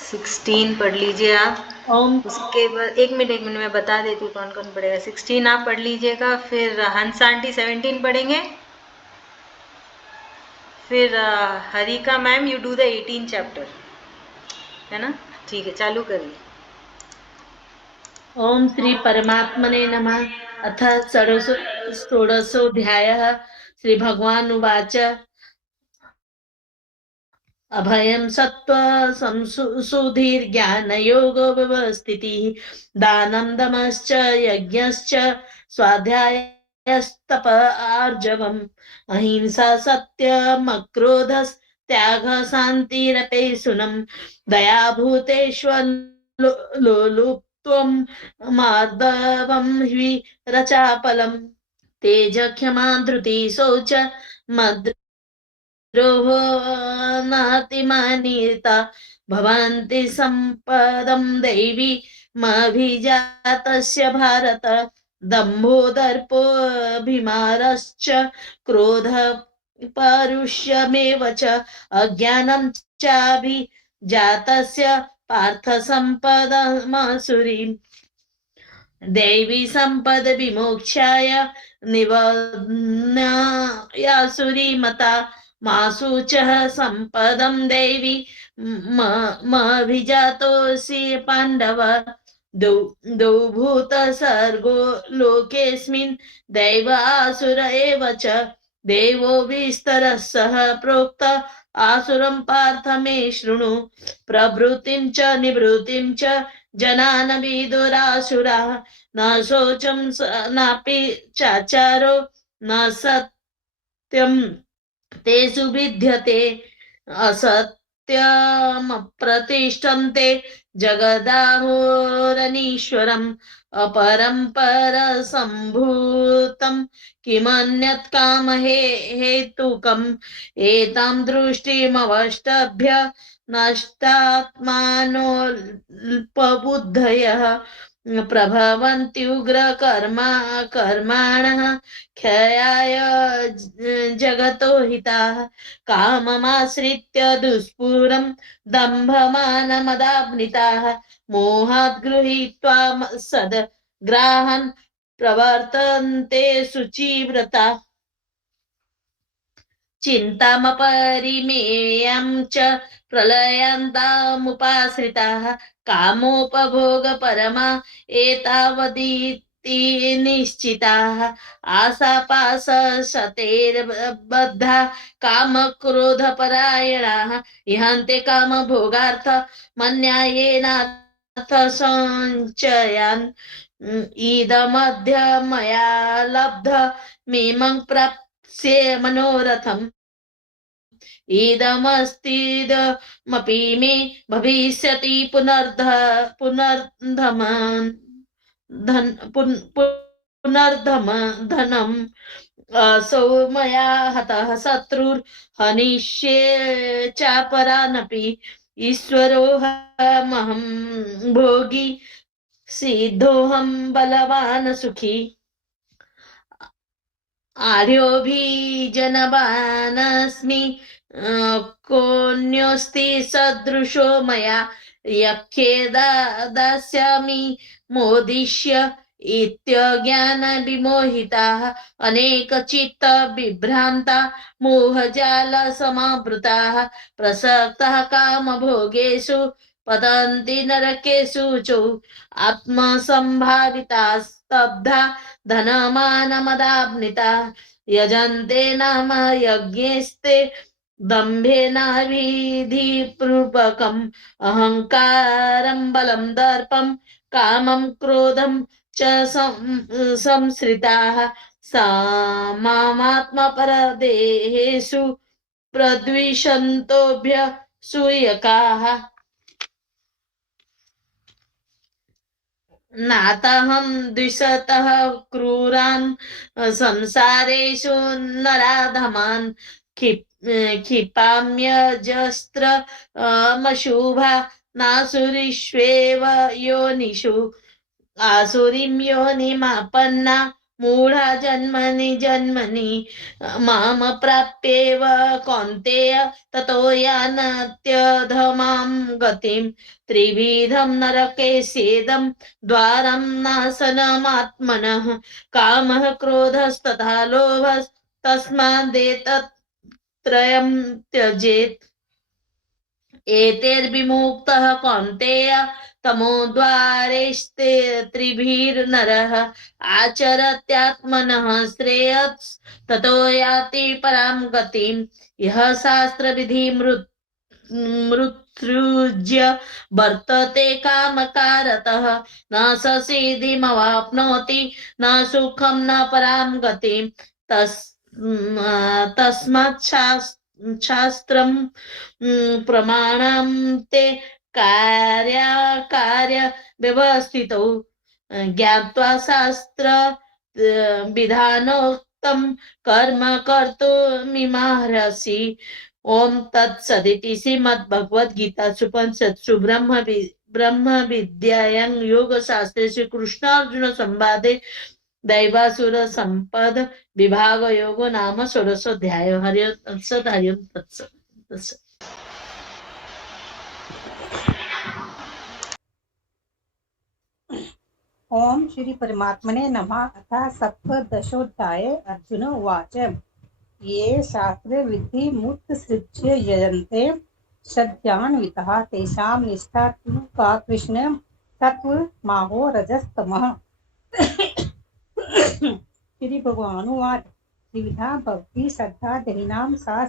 16 पढ़ लीजिए आप। ओम उसके बाद एक मिनट मैं बता देती हूँ कौन कौन पढ़ेगा। 16 आप पढ़ लीजिएगा, फिर हंस आंटी 17 पढ़ेंगे, फिर Harika ma'am you do the 18 chapter, है ना? ठीक है, चालू करिए। ओम श्री परमात्मने नमः। अथ षोडशोऽध्यायः। श्री भगवान उवाच अभयं सत्त्व संशुद्धिर्ज्ञानयोगो व्यवस्थितिः दानं दमश्च यज्ञश्च स्वाध्यायस्तप आर्जवम् अहिंसा सत्यमक्रोधस्त्यागः शान्तिरपेशुनं दया भूतेष्वलोलुप्त्वं मार्दवं हि रचापलम् तेजक्षमा धृति शौच द्रोहो नातिमानिता भवन्ति सम्पदं दैवी मभिजातस्य भारत दम्भो दर्पोऽभिमानश्च क्रोध पारुष्यमेव च अज्ञानं चाभिजातस्य पार्थ सम्पदमासुरीम् दैवी सम्पद विमोक्षाय निबध्नायासुरीमता मासुचः सम्पदं दैवी मभिजातोऽसि पाण्डव द्वौ भूतसर्गो लोकेऽस्मिन् दैव आसुर एव च देवो विस्तरः सह प्रोक्त आसुरं पार्थ मे शृणु प्रवृत्तिं च निवृत्तिं च जनान विदुरासुराः न शोचं नापि चाचारो न सत्यं तेषु विद्यते असत्यमप्रतिष्ठन्ते जगदाहोरनीश्वरम् अपरं परसम्भूतं किमन्यत् कामहेतुकम् एतां दृष्टिमवष्टभ्य नष्टात्मानोऽल्पबुद्धयः प्रभवन्त्युग्रकर्माणः क्षयाय जगतो हिताः काममाश्रित्य दुष्पूरं दम्भमानमदान्विताः मोहात् गृहीत्वा सद्ग्राहान् प्रवर्तन्ते शुचिव्रता चिन्तामपरिमेयं च प्रलयान्तामुपाश्रिताः कामोपभोगपरमा एतावदिति निश्चिताः आशापाशशतैर्बद्धा कामक्रोधपरायणाः इहन्ते कामभोगार्थ मन्यायेनार्थ सञ्चयान् इदमद्य मया लब्ध मिमं प्राप्स्ये मनोरथम् इदमस्तीदमपि मे भविष्यति पुनर्धनम् असौ मया हतः शत्रुर्हनिष्ये चापरानपि ईश्वरोऽहमहं भोगी सिद्धोऽहं बलवान् सुखी आर्योऽभिजनवानस्मि कोऽन्योऽस्ति सदृशो मया यख्ये दास्यामि मोदिष्य इत्यज्ञानविमोहिताः अनेकचित्तविभ्रान्ता मोहजालसमावृताः प्रसक्ताः कामभोगेषु पतन्ति नरकेषु च आत्मसम्भावितास्त स्तब्धा धनमानमदान्विता यजन्ते नाम यज्ञेस्ते दम्भेनाविधिपूर्वकम् अहङ्कारं बलं दर्पं कामं क्रोधं च संश्रिताः सा मामात्मपरदेहेषु प्रद्विषन्तोभ्य सूयकाः नातहं द्विषतः क्रूरान् संसारेषु नराधमान् क्षिपाम्यजस्त्र मशुभा नासुरीष्वेव योनिषु आसुरीं योनिमापन्ना मूढा जन्मनि जन्मनि माम प्राप्येव कौन्तेय ततो यान्त्यधमां गतिं त्रिविधं नरके सेदं द्वारं नाशनमात्मनः कामः क्रोधस्तथा लोभस्तस्मादेतत्त्रयं त्यजेत् एतैर्विमुक्तः कौन्तेय तमोद्वारेस्ते त्रिभिर्नरः आचरत्यात्मनः श्रेयस् ततो याति परां गतिं यः शास्त्रविधि मृत्युज्य वर्तते कामकारतः न स सिद्धिमवाप्नोति न सुखं न परां गतिं तस्मात् शास्त्रं प्रमाणं ते कार्य व्यवस्थितौ ज्ञात्वा शास्त्र विधानोक्तं कर्म कर्तुमिमार्हसि ओम तत्सदिति श्रीमद्भगवद्गीतासु उपनिषत्सु ब्रह्म विद्यायां योगशास्त्रे श्रीकृष्णार्जुन संवादे दैवासुर संपद विभाग योगो नाम षोडशोऽध्यायः हरि ओम तत्सत् हरि ओम तत्सत्। ओम श्री परमात्मने नमः। अथ सप्तदशोऽध्याय। अर्जुन उवाच ये शास्त्रे विद्धि मुत्सृज्य यजन्ते श्रद्धान्वितः तेषां निष्ठा तु का कृष्ण सत्त्वमाहो रजस्तमः। श्री भगवान उवाच त्रिविधा भक्ति श्रद्धा जनिनां सा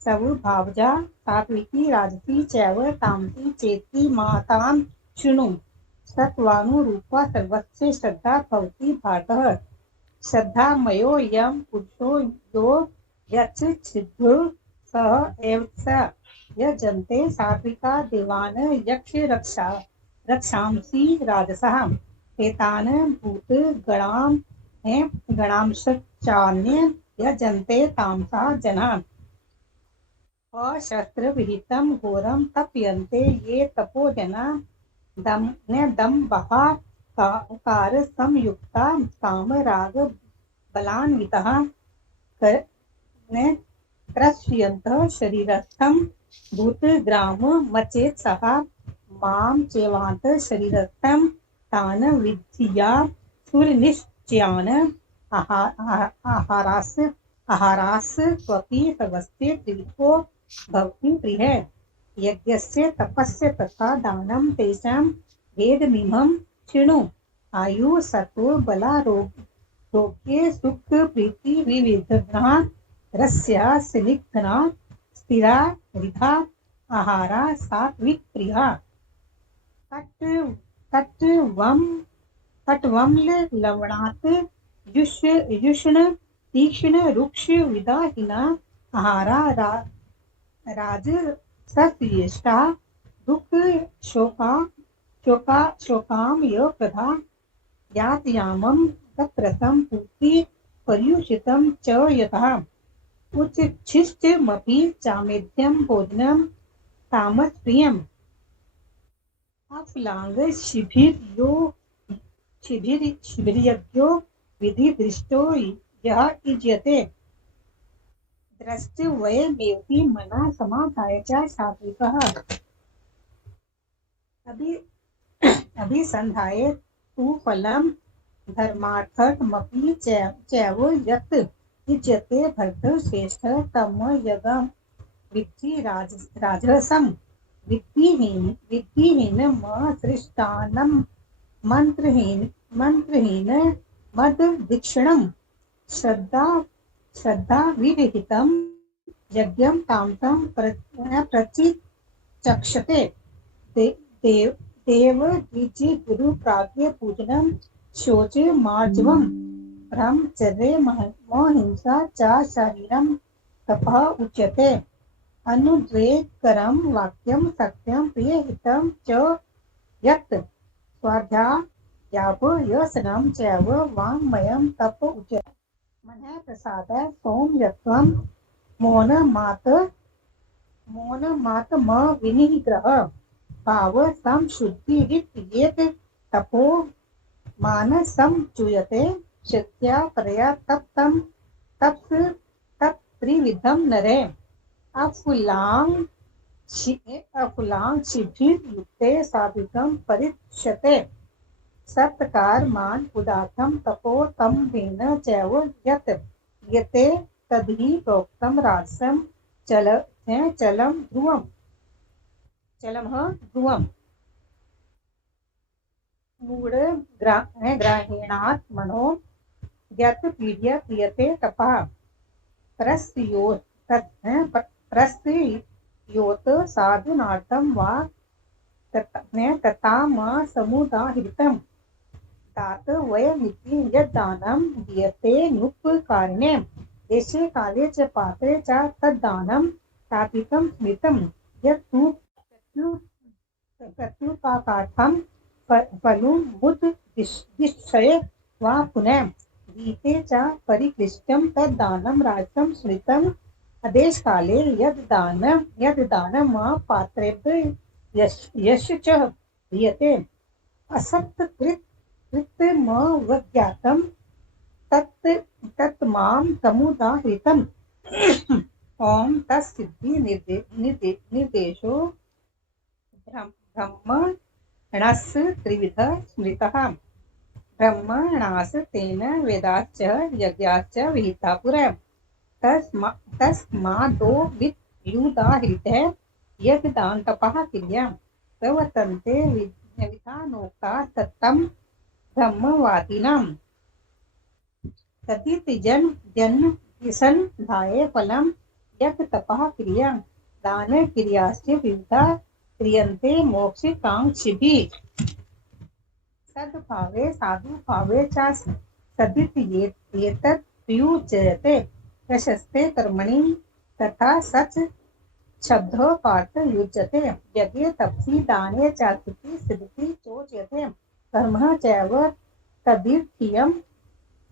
स्वभावजा सात्विकी राजसी चैव तामसी चेति मातां शृणु सत्त्वानुरूपा सर्वस्य श्रद्धा भवति भारतः। श्रद्धामयो यं पुरुषो यो यच्छिद्यो सः एव स यजन्ते सात्विका देवान् यक्ष रक्षांसि राजसः एतान् गणांश्चान्ये यजन्ते तामसा जनाः। अशस्त्रविहितं घोरं तप्यन्ते ये तपोजना दम्भः संयुक्ता कामराग बलान्वितः त्रस्यन्तः शरीरस्थं भूतग्राममचेत्सः मां चैवान्त शरीरस्थं तान् विद्या सुरनिश्चयान् आहारास् त्वपि सर्वस्य त्रिविधो भवति प्रियः। यज्ञस्य तपस्य तथा दानं तेषां भेदमिमं शृणु आयु सत्त्व बलारोग्ये सुख प्रीति विविधना रस्या स्निग्धना स्थिरा रिधा आहारा सात्विक प्रिया। कट्वम्ल लवणात् युष्ण तीक्ष्ण रुक्ष विदाहिना आहारा राजसस्येष्टा दुःख शोकामय प्रधा यातयामं तत्रतं पूर्ति पर्युषितं च यतः उच्छिष्टमपि चामेध्यं भोजनं तामसप्रियम्। अफलांग शिबिर्यज्ञो विधिदृष्टो यः युज्यते द्रष्टव्यमेवेति मना समाधाय च सात्विकः। अभिसन्धाय तु फलं धर्मार्थमपि चैव यत् युज्यते भरतश्रेष्ठ तम यज्ञं विद्धि राजसं विद्धिहीनमसृष्टान्नं मंत्रहीन मद दीक्षिणं श्रद्धा विरहितं यज्ञं तामसं प्रचिचक्षते देव द्विजि गुरु प्राज्ञ पूजनं शोच मार्जवं ब्रह्मचर्य मोहिंसा च शरीरं तपः उच्यते अनुद्वेगकरं वाक्यं सत्यं प्रियहितं च यत् स्वाध्यायाभ्यसनं चैव वाङ्मयं तप उच्यते मनः प्रसादः सौम्यत्वं मौनमात्मविनिग्रह भाव संशुद्धिरित्येत तपो मानसं चूयते शक्त्या परया तप्तं त्रिविधं नरे अफुलांशिभिर्युक्ते साधिकं परिष्यते सत्कारमान उदात्तं तपो तम्भेन चैव यत् यते तद्धि प्रोक्तं राजसं चलं ध्रुवम् मूढ़ ग्राहेणात् मनो यत् क्रियते तपः प्रस्योत साधनार्थं वा तथा मा समुदाहृतं तात वयमिति यद्दानं दीयते नुपकारिणे देशे काले च पात्रे च तद्दानं तापितं स्मृतं यत्तु प्रत्युपाकार्थं फलं मुद्दिश्य वा पुनः गीते च परिक्लिष्टं तद्दानं राजसं स्मृतम् आदेशकाले यद्दानं मा पात्रेभ्यः यश च दीयते असत्कृतमवज्ञातं तत् मां समुदाहृतम् ओम तत्सिद्धि निर्देशो ब्रह्मणस् त्रिविध स्मृतः ब्रह्मणास् तेन वेदाश्च यज्ञाश्च विहिता पुरा तस्मादो विद्युदाहृतः यज्ञदान तपः क्रिया प्रवर्तन्ते विधानोक्ता तत्तं ब्रह्मवादिनां तदितजन धाये फलं यज्ञ तपः क्रिया दान क्रियाश्च विविधा क्रियन्ते मोक्षकाङ्क्षिभिः सद्भावे साधुभावे च सदित्येतत् प्रयुज्यते प्रशस्ते कर्मणि तथा सच शब्दो पार्थ युज्यते यज्ञे तपसि दाने च सिद्धि चोच्यते कर्मः चैव तदित्यं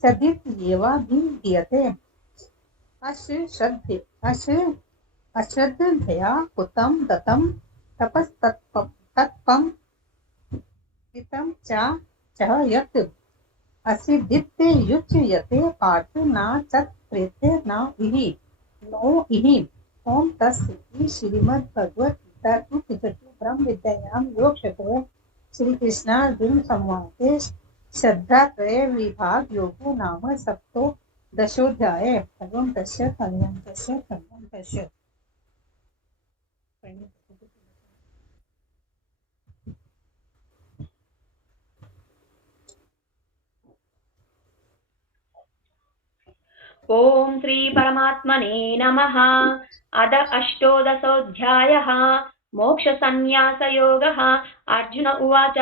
सदित्येवाभिधीयते अश्रद्धया कृतं दत्तं तपस्तत्पं हितं च यत् असिद्धिते युच्यते पार्थ न चत् प्रेते न इहि ओम तत्सृष्टि श्रीमद्भगवद्गीता ब्रह्म विद्यायां योगक्षेत्रे श्री कृष्णार्जुन संवादे श्रद्धात्रय विभाग योगो नाम सप्तोदशोऽध्याय सर्वं तस्य सर्वं तस्य ॐ श्री परमात्मने नमः। अद अष्टोदशोऽध्यायः मोक्षसन्न्यासयोगः। अर्जुन उवाच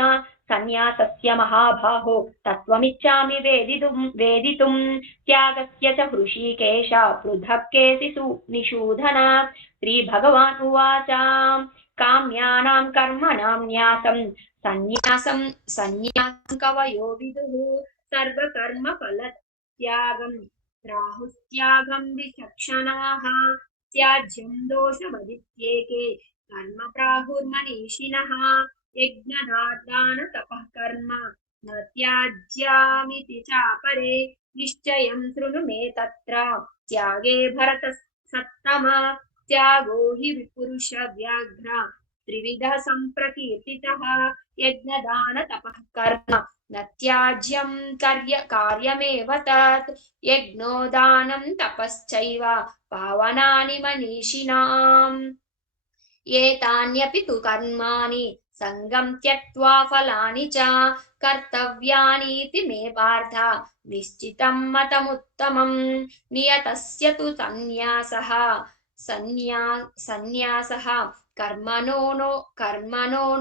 सन्न्यासस्य महाबाहो तत्त्वमिच्छामि वेदितुं त्यागस्य च हृषीकेश पृथक् केसि निषूदन। श्रीभगवान् उवाच काम्यानां कर्मणां न्यासं सन्न्यासं कवयो विदुः सर्वकर्मफलत्यागं राहुस्त्यागं विचक्षणाः त्याज्यं दोषमदित्येके कर्म प्राहुर्मनीषिणः यज्ञदान तपः कर्म न त्याज्यामिति चापरे निश्चयं शृणु मे तत्र त्यागे भरतसत्तम त्यागो हि विपुरुष व्याघ्र त्रिविधः सम्प्रकीर्तितः यज्ञदान तपः कर्म न त्याज्यं कार्यमेव तत् यज्ञोदानं तपश्चैव पावनानि मनीषिणाम् एतान्यपि तु कर्माणि संगं त्यक्त्वा फलानि च कर्तव्यानीति मे पार्थ निश्चितं मतमुत्तमं नियतस्य तु सन्न्यासः कर्मणो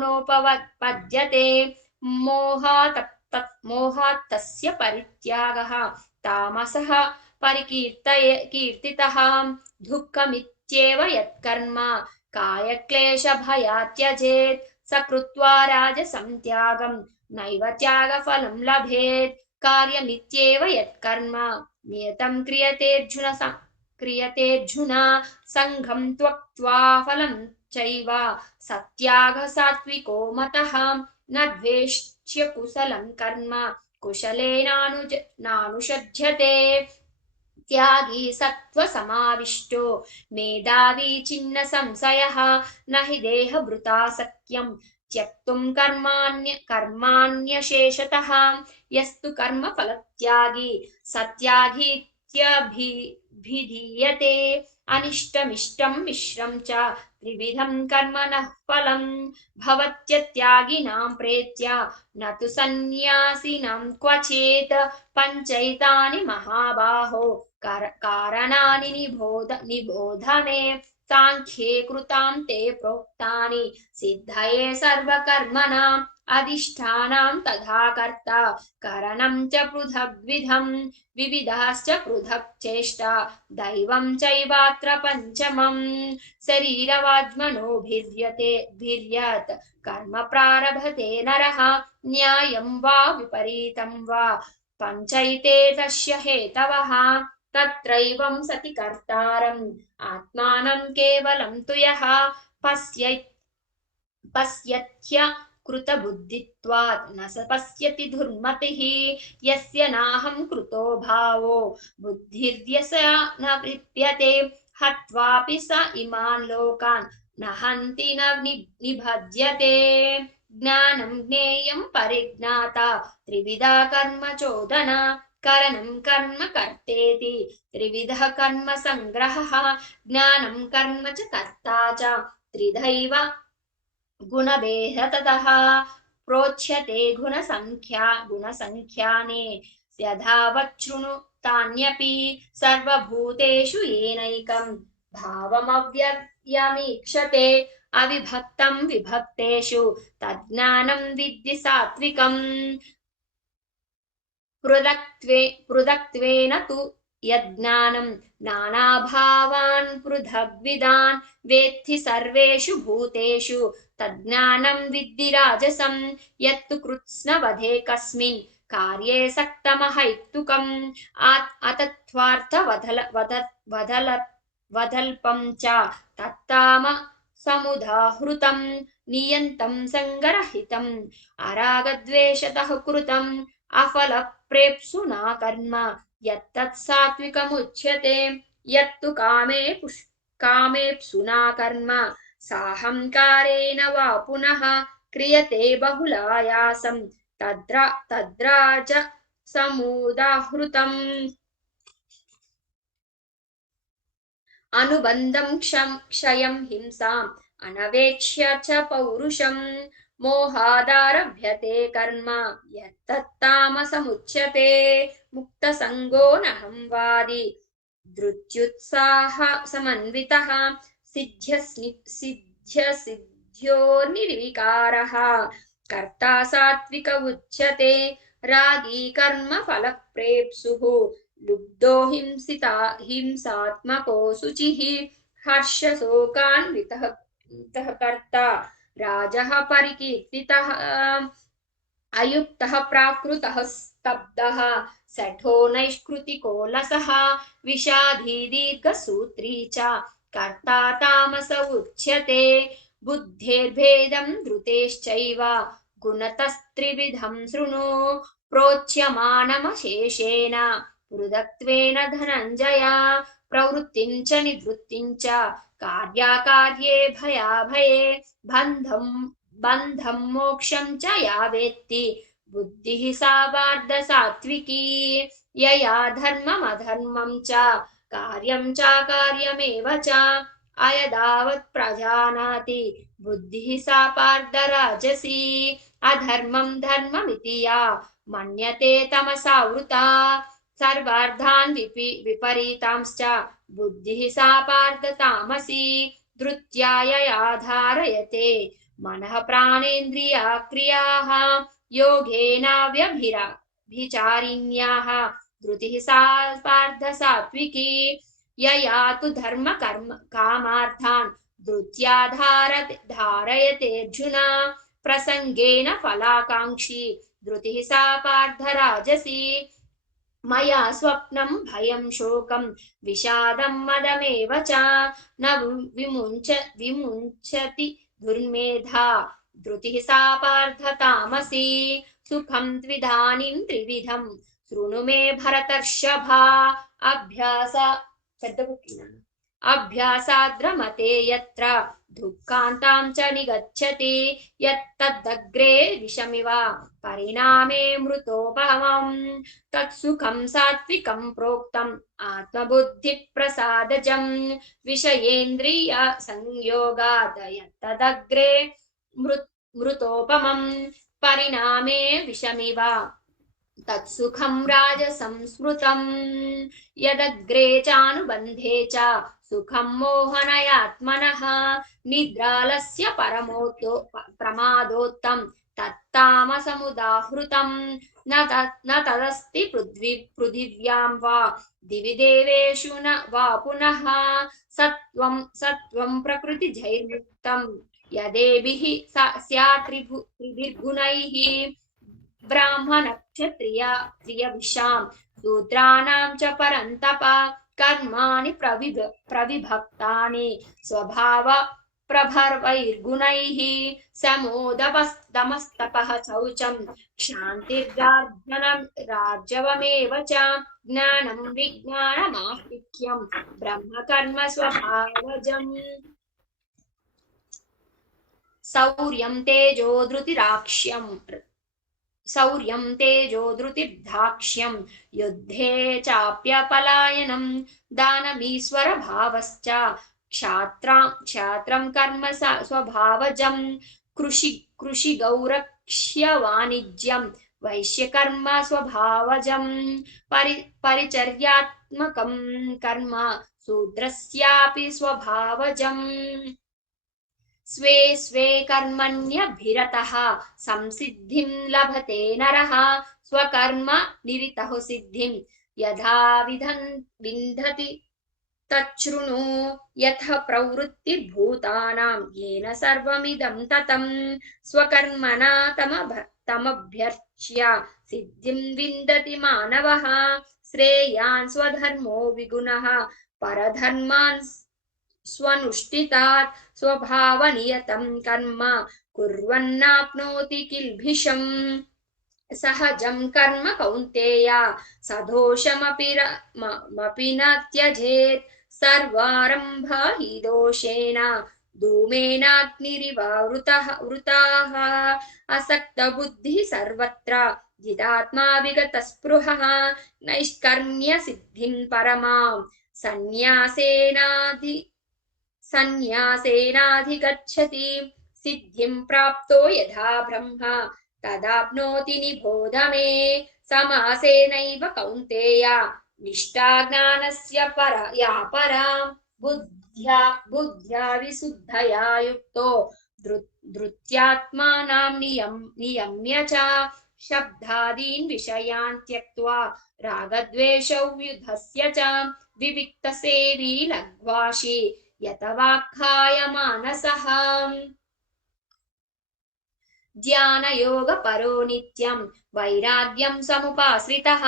नोपपद्यते मोहात् तस्य परित्यागः तामसः परिकीर्तितः दुःखमित्येव यत्कर्म कायक्लेशभयात् त्यजेत् स कृत्वा राजसं त्यागं नैव त्यागफलं लभेत् कार्यमित्येव यत्कर्म नियतं क्रियतेऽर्जुन संघं त्यक्त्वा फलं चैव सत्यागः सात्विको मतः न द्वेष्य कुशलं कर्म कुशलेनानुषज्यते त्यागी सत्त्वसमाविष्टो मेधावी छिन्न संशयः न हि देहभृता शक्यं त्यक्तुं कर्माण्यशेषतः यस्तु कर्मफलत्यागी सत्यागीत्यभिधीयते अनिष्टमिष्टं मिश्रं च त्रिविधं कर्मणः फलं भवत्यत्यागिनां प्रेत्य न तु सन्न्यासिनां क्वचित् पञ्चैतानि महाबाहो कारणानि निबोध मे सांख्ये कृतां ते प्रोक्तानि सिद्धये सर्वकर्मणाम् अधिष्ठानं तथा कर्ता करणं च पृथग्विधं विविधाश्च पृथक् चेष्टा दैवं चैवात्र पञ्चमम् शरीरवाज्मनोभिर्यत् कर्म प्रारभते नरः न्यायं वा विपरीतं वा पञ्चैते तस्य हेतवः तत्रैवं सति कर्तारम् आत्मानं केवलं तु यः पश्यत्य कृतबुद्धित्वात् न स पश्यति दुर्मतिः यस्य नाहं कृतो भावो बुद्धिर्यस्य न लिप्यते हत्वापि स इमान् लोकान् न हन्ति न निभज्यते ज्ञानं ज्ञेयं परिज्ञाता त्रिविधा कर्म चोदना करणं कर्म कर्तेति त्रिविधः कर्म संग्रहः ज्ञानं कर्म च कर्ता च त्रिधैव गुणभेदतः प्रोच्यते गुणसंख्याने यथावच्छृणु तान्यपि सर्वभूतेषु येनैकं भावमव्ययमीक्षते अविभक्तं विभक्तेषु तज्ज्ञानं विद्धि सात्विकम् पृथक्त्वेन तु यज्ञानं नानाभावान् पृथग्विदान् वेत्ति सर्वेषु भूतेषु तज्ज्ञानं विद्धि राजसं यत्तु कृत्स्नवधे कस्मिन् कार्ये सक्तमहैतुकम् अतत्त्वार्थवदल्पं च तत्तामसमुदाहृतं नियन्तं सङ्गरहितम् अरागद्वेषतः कृतम् अफलप्रेप्सुना कर्म यत्तत् सात्विकमुच्यते यत्तु कामेप्सुना कर्म साहंकारेण वा पुनः क्रियते बहुलायासं तद्राज समुदाहृतम् अनुबन्धं क्षयं हिंसाम् अनवेक्ष्य च पौरुषम् मोहादारभ्यते कर्म यत्तत्तामसमुच्यते मुक्तसङ्गो नहंवादी धृत्युत्साह समन्वितः सिद्ध्योर्निर्विकारः कर्ता सात्विक उच्यते रागी कर्म फलप्रेप्सुः लुब्धो हिंसात्मको शुचिः हर्षशोकान्वितः कर्ता राजः परिकीर्तितः अयुक्तः प्राकृतः स्तब्धः शठो नैष्कृतिको लसः विषादी दीर्घसूत्री च कर्ता तामस उच्यते बुद्धेर्भेदं धृतेश्चैव गुणतस्त्रिविधं शृणु प्रोच्यमानमशेषेण पृथक्त्वेन धनञ्जय प्रवृत्तिं च निवृत्तिं च कार्याकार्ये भयाभये बन्धं मोक्षं च या वेत्ति बुद्धिः सा वार्धसात्विकी यया धर्ममधर्मं च कार्यं चाकार्यमेव च अयदावत् प्रजानाति बुद्धिः सा पार्थ राजसी अधर्मं धर्ममिति या मन्यते तमसावृता सर्वार्थान् विपरीतांश्च बुद्धिः सा पार्थ तामसी धृत्यायया धारयते मनः प्राणेन्द्रिया क्रियाः योगेनाव्यभिचारिण्याः धृतिः सा पार्थ सात्विकी यया तु धर्म कर्म कामार्थान् धृत्या धारयते अर्जुन प्रसंगेन फलाकांक्षी धृतिः सा पार्थ राजसी मया स्वप्नं भयं शोकं विषादं मदमेव च न विमुञ्चति दुर्मेधा धृतिः सा पार्थ तामसी सुखं त्विदानीं त्रिविधं शृणु मे भरतर्षभा अभ्यासाद्रमते यत्र दुःखान्तां च निगच्छति यत्तदग्रे विषमिव परिणामे मृतोपमम् तत्सुखं सात्विकं प्रोक्तम् आत्मबुद्धिप्रसादजं विषयेन्द्रिय संयोगात् यत्तदग्रे मृतोपमं परिणामे विषमिव तत्सुखं राजसंस्मृतं यदग्रे चानुबन्धे च सुखं मोहनयात्मनः निद्रालस्य प्रमादोत्तं तत्तामसमुदाहृतं न तदस्ति पृथिव्यां वा दिवि देवेषु न वा पुनः सत्वं प्रकृतिजैर्युक्तं यदेभिः स्यात् त्रिभिर्गुणैः ब्राह्मणक्षत्रियविषां शूद्राणां च परन्तप कर्माणि प्रविभक्तानि स्वभाव प्रभर्वैर्गुणैः समोदमस्तपः शौचं क्षान्तिर्गार्जनं राजवमेव च ज्ञानं विज्ञानमास्तिक्यं ब्रह्मकर्म स्वभावजम् शौर्यं तेजो धृतिर्दाक्ष्यं युद्धे चाप्यपलायनं दानमीश्वरभावश्च क्षात्रं कर्म स्वभावजं कृषिगौरक्ष्यवाणिज्यं वैश्यकर्म स्वभावजं परिचर्यात्मकं कर्म शूद्रस्यापि स्वभावजम् स्वे स्वे कर्मण्यभिरतः संसिद्धिं लभते नरः स्वकर्म निरतः सिद्धिं यथा विन्दति तच्छृणु यथ प्रवृत्तिर्भूतानां येन सर्वमिदं ततं स्वकर्मणा तमभ्यर्च्य सिद्धिं विन्दति मानवः श्रेयान् स्वधर्मो विगुणः परधर्मान् स्वनुष्ठितात् स्वभावनियतं कर्म कुर्वन्नाप्नोति किल्बिषम् सहजं कर्म कौन्तेय सदोषमपि न त्यजेत् सर्वारम्भ हि दोषेण धूमेनाग्निरिवावृताः असक्तबुद्धिः सर्वत्र जिदात्मा विगतस्पृहः नैष्कर्म्य सिद्धिं परमां सन्न्यासेनाधिगच्छति सिद्धिं प्राप्तो यथा ब्रह्म तदाप्नोति निबोध मे समासेनैव कौन्तेय निष्ठा ज्ञानस्य या परा बुद्ध्या विशुद्धया युक्तो धृत्यात्मानं नियम्य च शब्दादीन् विषयान् त्यक्त्वा रागद्वेषौ युधस्य च विविक्तसेवी लघ्वाशी यतवाक्खाय मानसः ध्यानयोगपरो नित्यं वैराग्यं समुपाश्रितः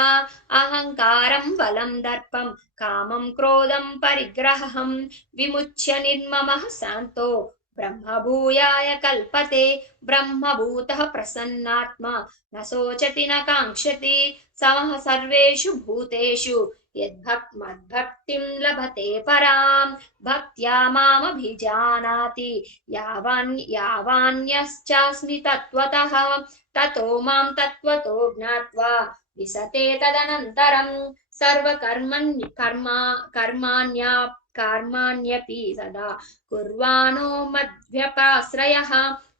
अहङ्कारं बलं दर्पं कामं क्रोधं परिग्रहं विमुच्य निर्ममः शान्तो ब्रह्मभूयाय कल्पते ब्रह्मभूतः प्रसन्नात्मा न शोचति न काङ्क्षति समः सर्वेषु भूतेषु मद्भक्तिं लभते परां भक्त्या मामभिजानाति यावान्यश्चास्मि तत्त्वतः ततो मां तत्त्वतो ज्ञात्वा विशते तदनन्तरं सर्वकर्माण्याप्नोति कर्माण्यपि सदा कुर्वाणो मद्व्यपाश्रयः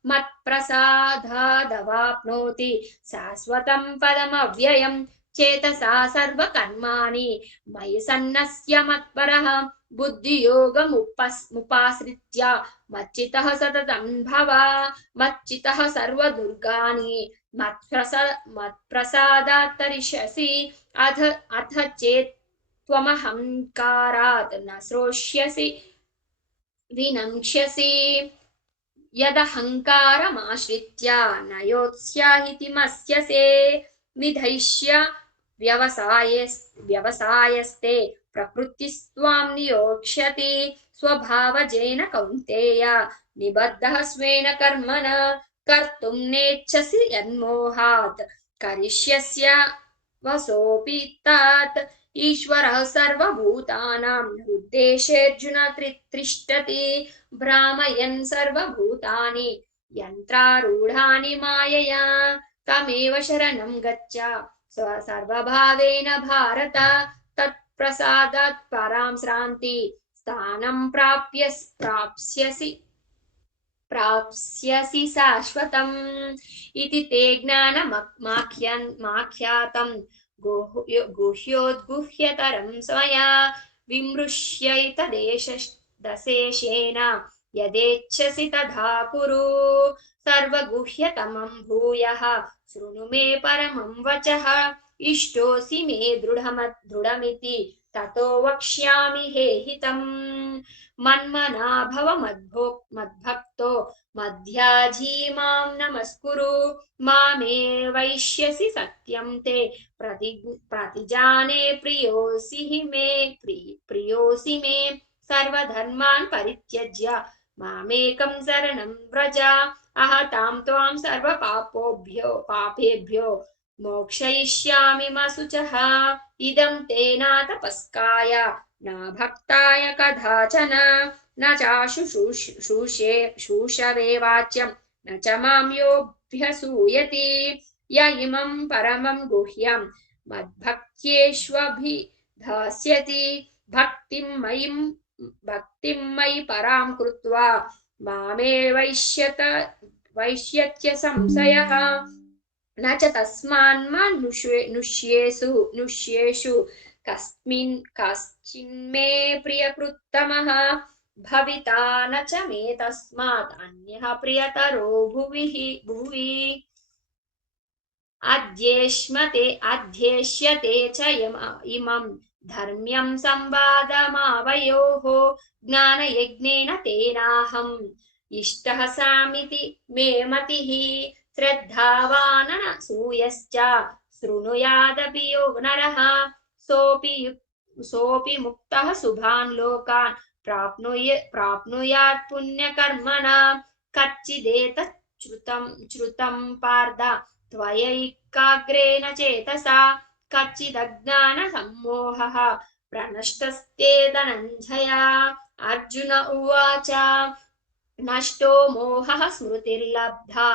मत्प्रसादादवाप्नोति शाश्वतं पदमव्ययम् चेतसा सर्वकर्माणि मयि सन्न्यस्य मत्परः बुद्धियोगमुपाश्रित्य मच्चित्तः सततं भव मच्चित्तः सर्वदुर्गाणि मत्प्रसादात् तरिष्यसि अथ चेत् त्वमहङ्कारात् न श्रोष्यसि विनङ्क्ष्यसि यदहङ्कारमाश्रित्य न योत्स्याहिति मस्यसे विधैष्य व्यवसायस्ते प्रकृतिस्त्वां नियोक्ष्यति स्वभावजेन कौन्तेय निबद्धः स्वेन कर्मणा कर्तुं नेच्छसि यन्मोहात् करिष्यस्य वसोऽपि तत् ईश्वरः सर्वभूतानां हृद्देशेऽर्जुन तिष्ठति भ्रामयन् सर्वभूतानि यन्त्रारूढानि मायया तमेव शरणं गच्छ सर्वभावेन भारत तत्प्रसादात् परां शान्ति स्थानं प्राप्स्यसि शाश्वतम् इति ते ज्ञानमाख्यातं गुह्योद्गुह्यतरं स्वया विमृश्यैतदेशेन यदेच्छसि तथा कुरु सर्वगुह्यतमं भूयः शृणु मे परमं वचः इष्टोऽसि मे दृढमिति ततो वक्ष्यामि हे हितम् मन्मना भव मद्भक्तो मध्याजी मां नमस्कुरु मामे वैष्यसि सत्यं ते प्रतिजाने प्रियोऽसि मे सर्वधर्मान् परित्यज्य मामेकं शरणं व्रज अहतां त्वां सर्वपापेभ्यो मोक्षयिष्यामि मा शुचः इदं ते न तपस्काय न भक्ताय कदाचन न चाशुशूषवे वाच्यं न च मां योऽभ्यसूयति य इमं परमं गुह्यं मद्भक्त्येष्वभिधास्यति भक्तिं मयि परां कृत्वा मामे वैष्यत्य संशयः न च तस्मान्मनुष्येषु कश्चिन्मे प्रियकृत्तमः भविता न च मे तस्मात् अन्यः प्रियतरो भुवि अध्येष्यते च इमं धर्म्यं संवादमावयोः ज्ञानयज्ञेन तेनाहम् इष्टः सामिति मे मतिः श्रद्धावान् सूयश्च शृणुयादपि यो नरः सोऽपि मुक्तः शुभान् लोकान् प्राप्नुयात् पुण्यकर्मणा कच्चिदेतत् श्रुतं पार्थ त्वयैकाग्रेण चेतसा कच्चिदज्ञानसम्मोहः प्रनष्टस्ते धनञ्जय अर्जुन उवाच नष्टो मोहः स्मृतिर्लब्धा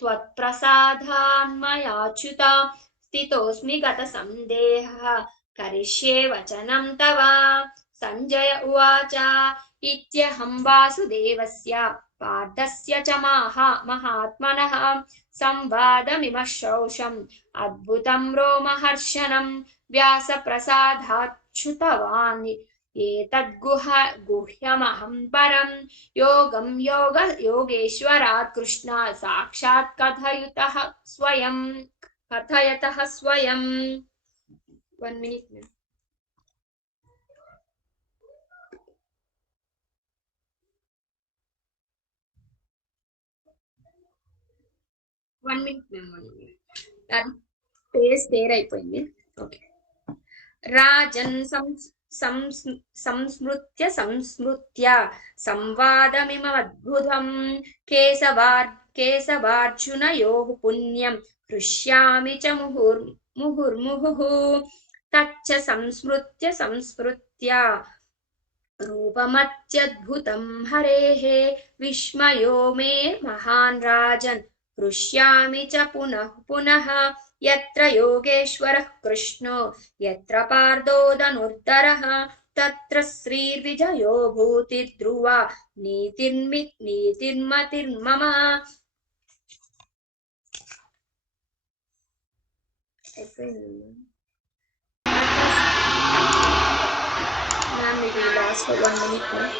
त्वत्प्रसादान्मयाच्युत स्थितोऽस्मि गतसन्देहः करिष्ये वचनं तव सञ्जय उवाच इत्यहं वासुदेवस्य पार्थस्य च महात्मनः संवादमिमश्रौषम् अद्भुतं रोमहर्षणं व्यासप्रसादात् श्रुतवान् एतद्गुह्यमहं परं योगेश्वरात् कृष्णात् साक्षात् कथयतः स्वयं 1 minute పేజ్ క్లియర్ అయిపోయింది. ఓకే. రాజన్ సంస్మృత్య సంవాదమిమద్భుతం కేశవార్జునయోః పుణ్యం హృష్యామి చ ముహుర్ముహుః తచ్చ సంస్మృత్య रूपमत्यद्भुतं हरेः विस्मयो मे महान् राजन् हृष्यामि च पुनः यत्र योगेश्वरः कृष्णो यत्र पार्थो धनुर्धरः तत्र श्रीर्विजयो भूतिर्ध्रुवा नीतिर्मतिर्मम। Ma'am maybe last for 1 minute more.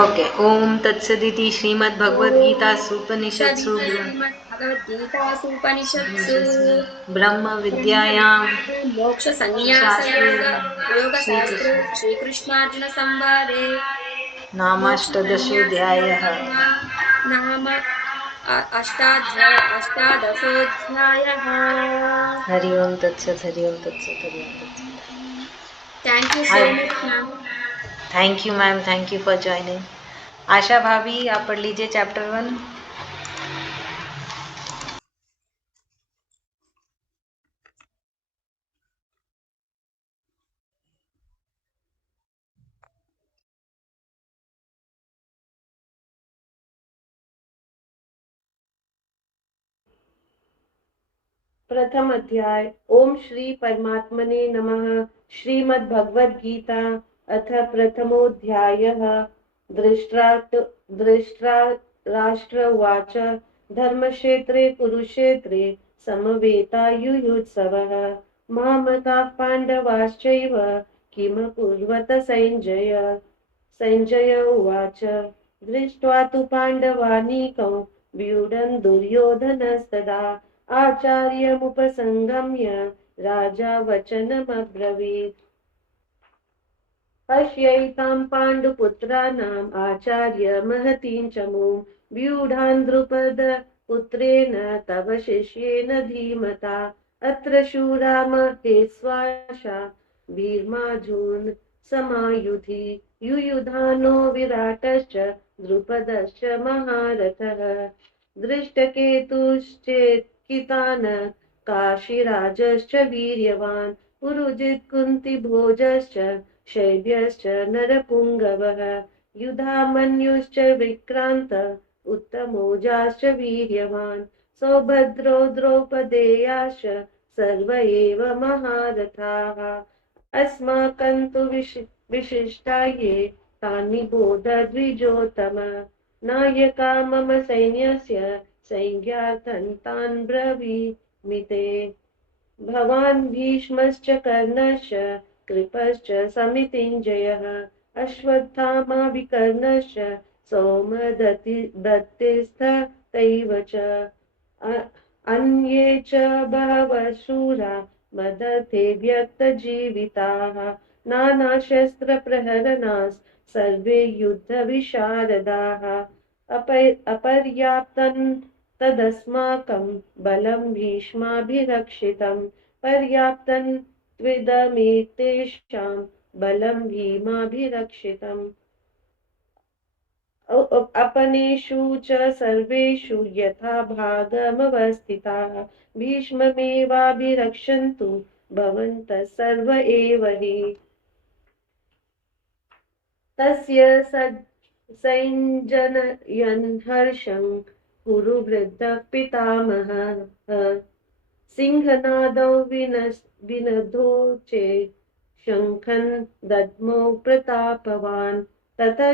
Okay. ओम तत्सदिति श्रीमद्भगवद्गीतासूपनिषत्सु भगवद्गीतासूपनिषत्सु ब्रह्म विद्यायां योगशास्त्रे श्रीकृष्णार्जुन संवादे नामाष्टदशोऽध्यायः। नाम अष्टादशोऽध्यायः। हरि ओम तत्सत्। हरि ओम तत्सत्। हरि ओम तत्सत्। Thank you so much ma'am. Thank you ma'am, thank you for joining. Asha भाभी आप पढ़ लीजिए चैप्टर 1। प्रथम अध्याय। ओम श्री परमात्मने नमः। श्रीमद् भगवद गीता अथ प्रथमोऽध्यायः। धृतराष्ट्र धर्मक्षेत्रे कुरुक्षेत्रे समवेतायुयुत्सवः। मामकाः पाण्डवाश्चैव किमकुर्वत संजय उवाच। दृष्ट्वा तु पाण्डवानीकं व्यूढन् दुर्योधनस्तदा आचार्यमुपसंगम्य राजा वचनमब्रवीत्। पश्यैतां पाण्डुपुत्राणाम् आचार्य महतीं चमूं व्यूढान् द्रुपदपुत्रेण तव शिष्येन धीमता। अत्र शूरा महेश्वासा वीर्माजून् समायुधि युयुधानो विराटश्च द्रुपदश्च महारथः। दृष्टकेतुश्चेत्कितान् काशीराजश्च वीर्यवान् पुरुजित् कुन्तिभोजश्च शैब्यश्च नरपुङ्गवः। युधामन्युश्च विक्रान्त उत्तमोजाश्च वीर्यवान् सौभद्रो द्रौपदेयाश्च सर्व एव महारथाः। अस्माकं तु विशिष्टा ये तानि बोध द्विजोत्तम। नायका मम सैन्यस्य संज्ञार्थं तान् ब्रवीमि ते। भवान् भीष्मश्च कर्णश्च कृपश्च समितिञ्जयः अश्वत्थामा विकर्णश्च सौमदत्तिस्तथैव च अन्ये च बहवः शूरा मदर्थे व्यक्तजीविताः। नानाशस्त्रप्रहरणास् सर्वे युद्धविशारदाः। अपर्याप्तं तदस्माकं बलं भीष्माभिरक्षितं। पर्याप्तं त्विदमेतेषां बलं भीमाभिरक्षितम्। अपनेषु च सर्वेषु यथा भागमवस्थिताः भीष्ममेवाभिरक्षन्तु भवन्तः सर्व एव हि। तस्य सञ्जनयन् हर्षं कुरु वृद्धः पितामहः। सिंहनादौ विनदो चेत् शङ्खं दद्मो प्रतापवान्। ततः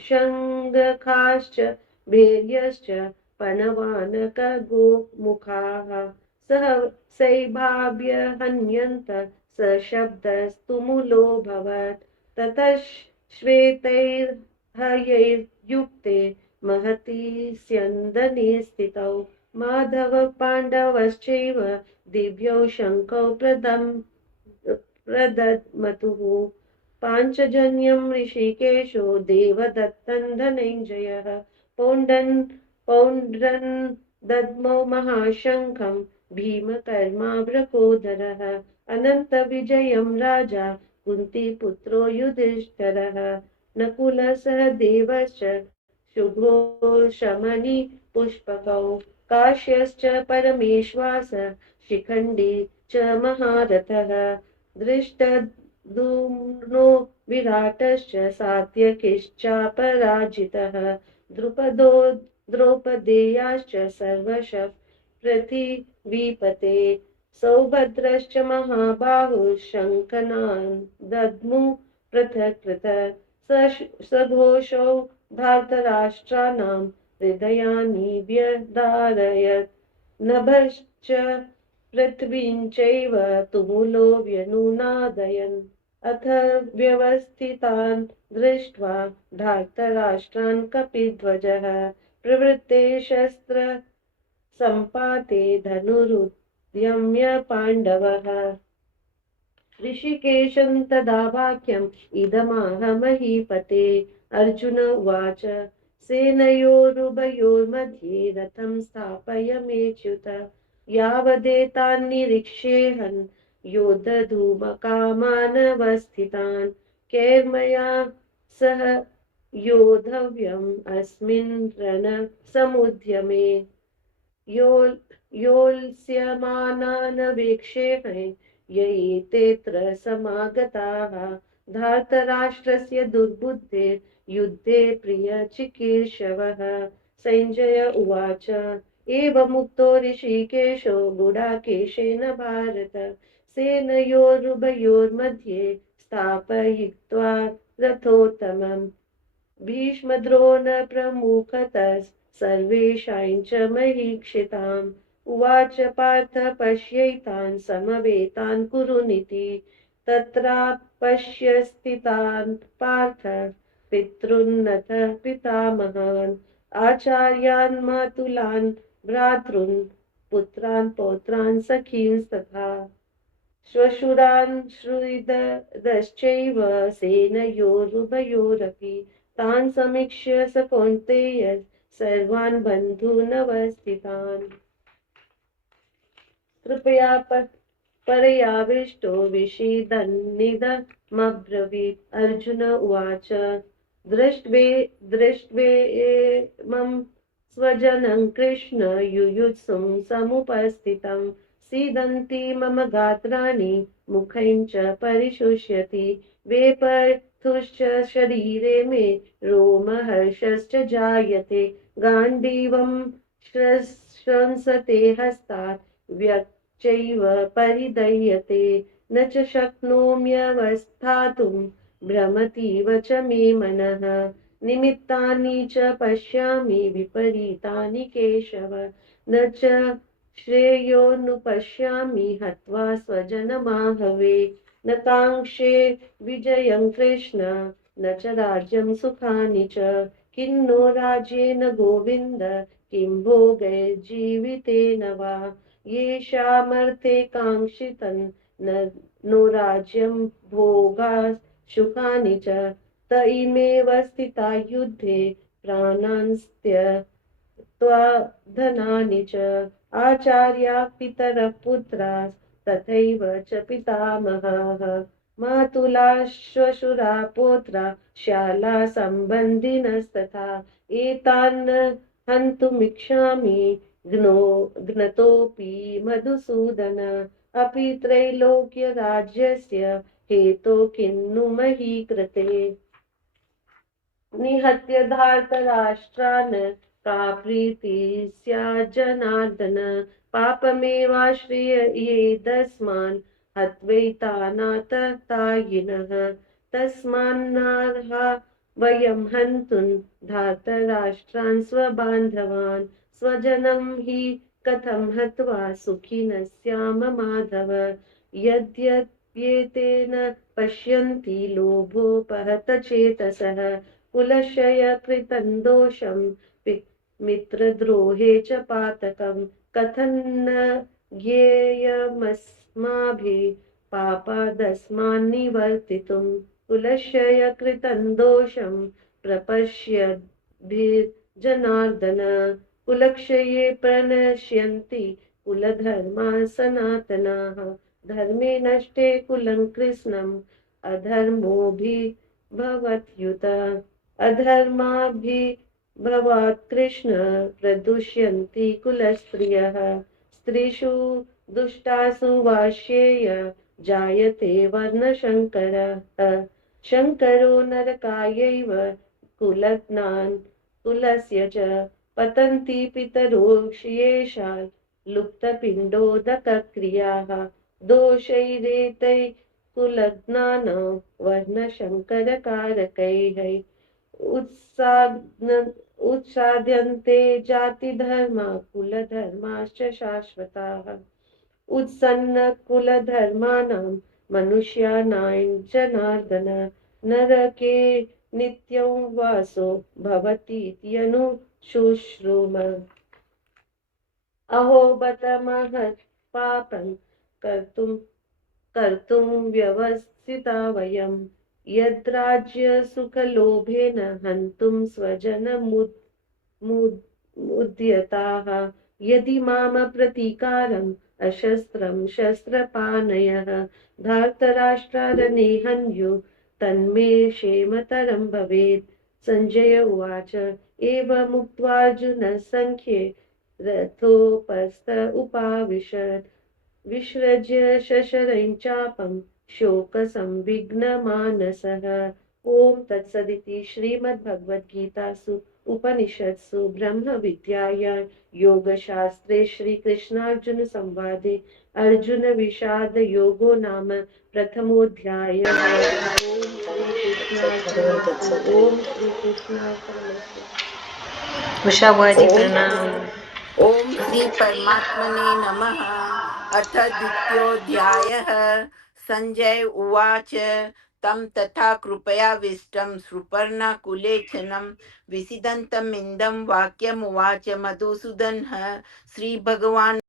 शङ्खाश्च भैर्यश्च पणवानकगोमुखाः सैभाव्यहन्यन्त सशब्दस्तुमुलोऽभवत्। ततः श्वेतैर्हयैर्युक्ते महती स्यन्दने स्थितौ माधव पाण्डवश्चैव दिव्यौ शङ्खौ प्रदद्मतुः। पाञ्चजन्यं ऋषिकेशो देवदत्तं धनञ्जयः पौण्ड्रं दद्मौ महाशङ्खं भीमकर्माव्रकोदरः। अनन्तविजयं राजा कुन्तीपुत्रो युधिष्ठिरः। नकुलः सहदेवश्च शुभ्रो शमनिपुष्पकौ काश्यश्च परमेश्वासः शिखण्डी च महारथः। धृष्टद्युम्नो विराटश्च सात्यकिश्चापराजितः। द्रुपदो द्रौपदेयाश्च सर्वशः पृथिवीपते सौभद्रश्च महाबाहुः शङ्खनान् दद्मुः पृथक् पृथक् सघोषौ धार्तराष्ट्राणां हृदयानि व्यदारयत् नभश्च पृथ्वीं चैव तुमुलो व्यनुनादयन् अथ व्यवस्थितान् दृष्ट्वा धार्तराष्ट्रान् कपिध्वजः प्रवृत्ते शस्त्र सम्पाते धनुरुद्यम्य पाण्डवः ऋषिकेशं तदा वाक्यम् इदमाह महीपते अर्जुन उवाच सेनयोरुभयोर्मध्ये रथं स्थापयमेच्युत यावदेतान् निरीक्षेऽहं योद्धधूमकामानवस्थितान् कैर्मया सह योद्धव्यम् अस्मिन् रणसमुद्यमे योत्स्यमानान् वीक्षेऽहं ययेतेऽत्र समागताः धार्तराष्ट्रस्य दुर्बुद्धेर्युद्धे प्रियचिकीर्षवः सञ्जय उवाच एवमुक्तो ऋषिकेशो गुडाकेशेन भारत सेनयोरुभयोर्मध्ये स्थापयित्वा रथोत्तमम् भीष्मद्रोण प्रमुखतः सर्वेषां च महीक्षिताम् उवाच पार्थ पश्यैतान् समवेतान् कुरुनिति तत्रापश्य स्थितान् पार्थ पितॄन्नथ पितामहान् आचार्यान् मातुलान् भ्रातॄन् पुत्रान् पौत्रान् सखींस्तथा श्वशुरान् श्रुतश्चैव सेनयोरुभयोरपि तान् समीक्ष्य स कौन्तेय सर्वान् बन्धूनवस्थितान् कृपया परयाविष्टो विषीदन्निदमब्रवीत् अर्जुन उवाच दृष्ट्वेमं स्वजनं कृष्ण युयुत्सुं समुपस्थितं सीदन्ति मम गात्राणि मुखं च परिशुष्यति वेपर्थुश्च शरीरे मे रोमहर्षश्च जायते गाण्डीवं श्रंसते हस्तात् व्यक्चैव परिदह्यते न च शक्नोम्यवस्थातुं भ्रमतीव च मे मनः निमित्तानि च पश्यामि विपरीतानि केशव न च श्रेयोनुपश्यामि हत्वा स्वजनमाहवे न काङ्क्षे विजयं कृष्ण न च राज्यं सुखानि च किं नो राज्येन गोविन्द किं भोगैर्जीवितेन वा येषामर्थे काङ्क्षितं नो राज्यं भोगा सुखानि च त इमेव स्थिता युद्धे प्राणांस्त्यक्त्वा धनानि च आचार्या पितरः पुत्राः तथैव च पितामहाः मातुला श्वशुरा पौत्रा शाला सम्बन्धिनस्तथा एतान् हन्तुमिच्छामि घ्नतोऽपि मधुसूदन अपि त्रैलोक्यराज्यस्य हेतो किन्नु मही कृते निहत्य धार्तराष्ट्रान् का प्रीतिः स्यात् जनार्दन पापमेवाश्रयेदस्मान् हत्वैतानाततायिनः तस्मान्नार्हा वयं हन्तुं धार्तराष्ट्रान् स्वबान्धवान् स्वजनं हि कथं हत्वा सुखिनः स्याम माधव यद्यप्येतेन पश्यन्ति लोभोपहत चेतसः कुलक्षय कृतं दोषं मित्रद्रोहे च पातकं कथं न ज्ञेयमस्माभिः पापादस्मान्निवर्तितुं कुलक्षय कृतं दोषं प्रपश्यद्भिर्जनार्दन कुलक्षये प्रणश्यन्ति कुलधर्मा सनातनाः धर्मे नष्टे कुलं कृष्णम् अधर्मोऽभिभवत्युत अधर्माभिभवात् कृष्ण प्रदुष्यन्ति कुलस्त्रियः स्त्रीषु दुष्टासु वाश्येय जायते वर्णशङ्करः शङ्करो नरकायैव कुलज्ञान् कुलस्य च पतन्ति पितरो येषां लुप्तपिण्डोदकक्रियाः दोषैरेतै कुलज्ञानं वर्णशङ्करकारकैः उत्साद्यन्ते जातिधर्मा कुलधर्माश्च शाश्वताः उत्सन्नकुलधर्माणां मनुष्याणां जनार्दन नरके नित्यं वासो भवतीत्यनुशुश्रुम अहो बत महत् पापं कर्तुं व्यवस्थिता वयं यद्राज्यसुखलोभेन हन्तुं स्वजनमुद्यताः यदि माम प्रतीकारम् अशस्त्रं शस्त्रपाणयः धार्तराष्ट्रारणे हन्यु तन्मे क्षेमतरं भवेत् सञ्जय उवाच एवमुक्त्वार्जुनः सङ्ख्ये रथोपस्थ उपाविशत् विसृज्य शशरं चापं शोकसंविघ्नमानसः ॐ तत्सदिति श्रीमद्भगवद्गीतासु उपनिषत्सु ब्रह्मविद्यायां योगशास्त्रे श्रीकृष्णार्जुन संवादे अर्जुन विषाद योगो नाम प्रथमोऽध्यायः ओम श्री कृष्णार्पणमस्तु। उषा बुआ जी प्रणाम। ओम श्री परमात्मने नमः। अथ द्वितीयोऽध्यायः। संजय उवाच तं तथा कृपयाविष्टं सुपर्णाकुलेक्षणं विसीदन्तमिदं वाक्यमुवाच मधुसूदनः श्रीभगवान्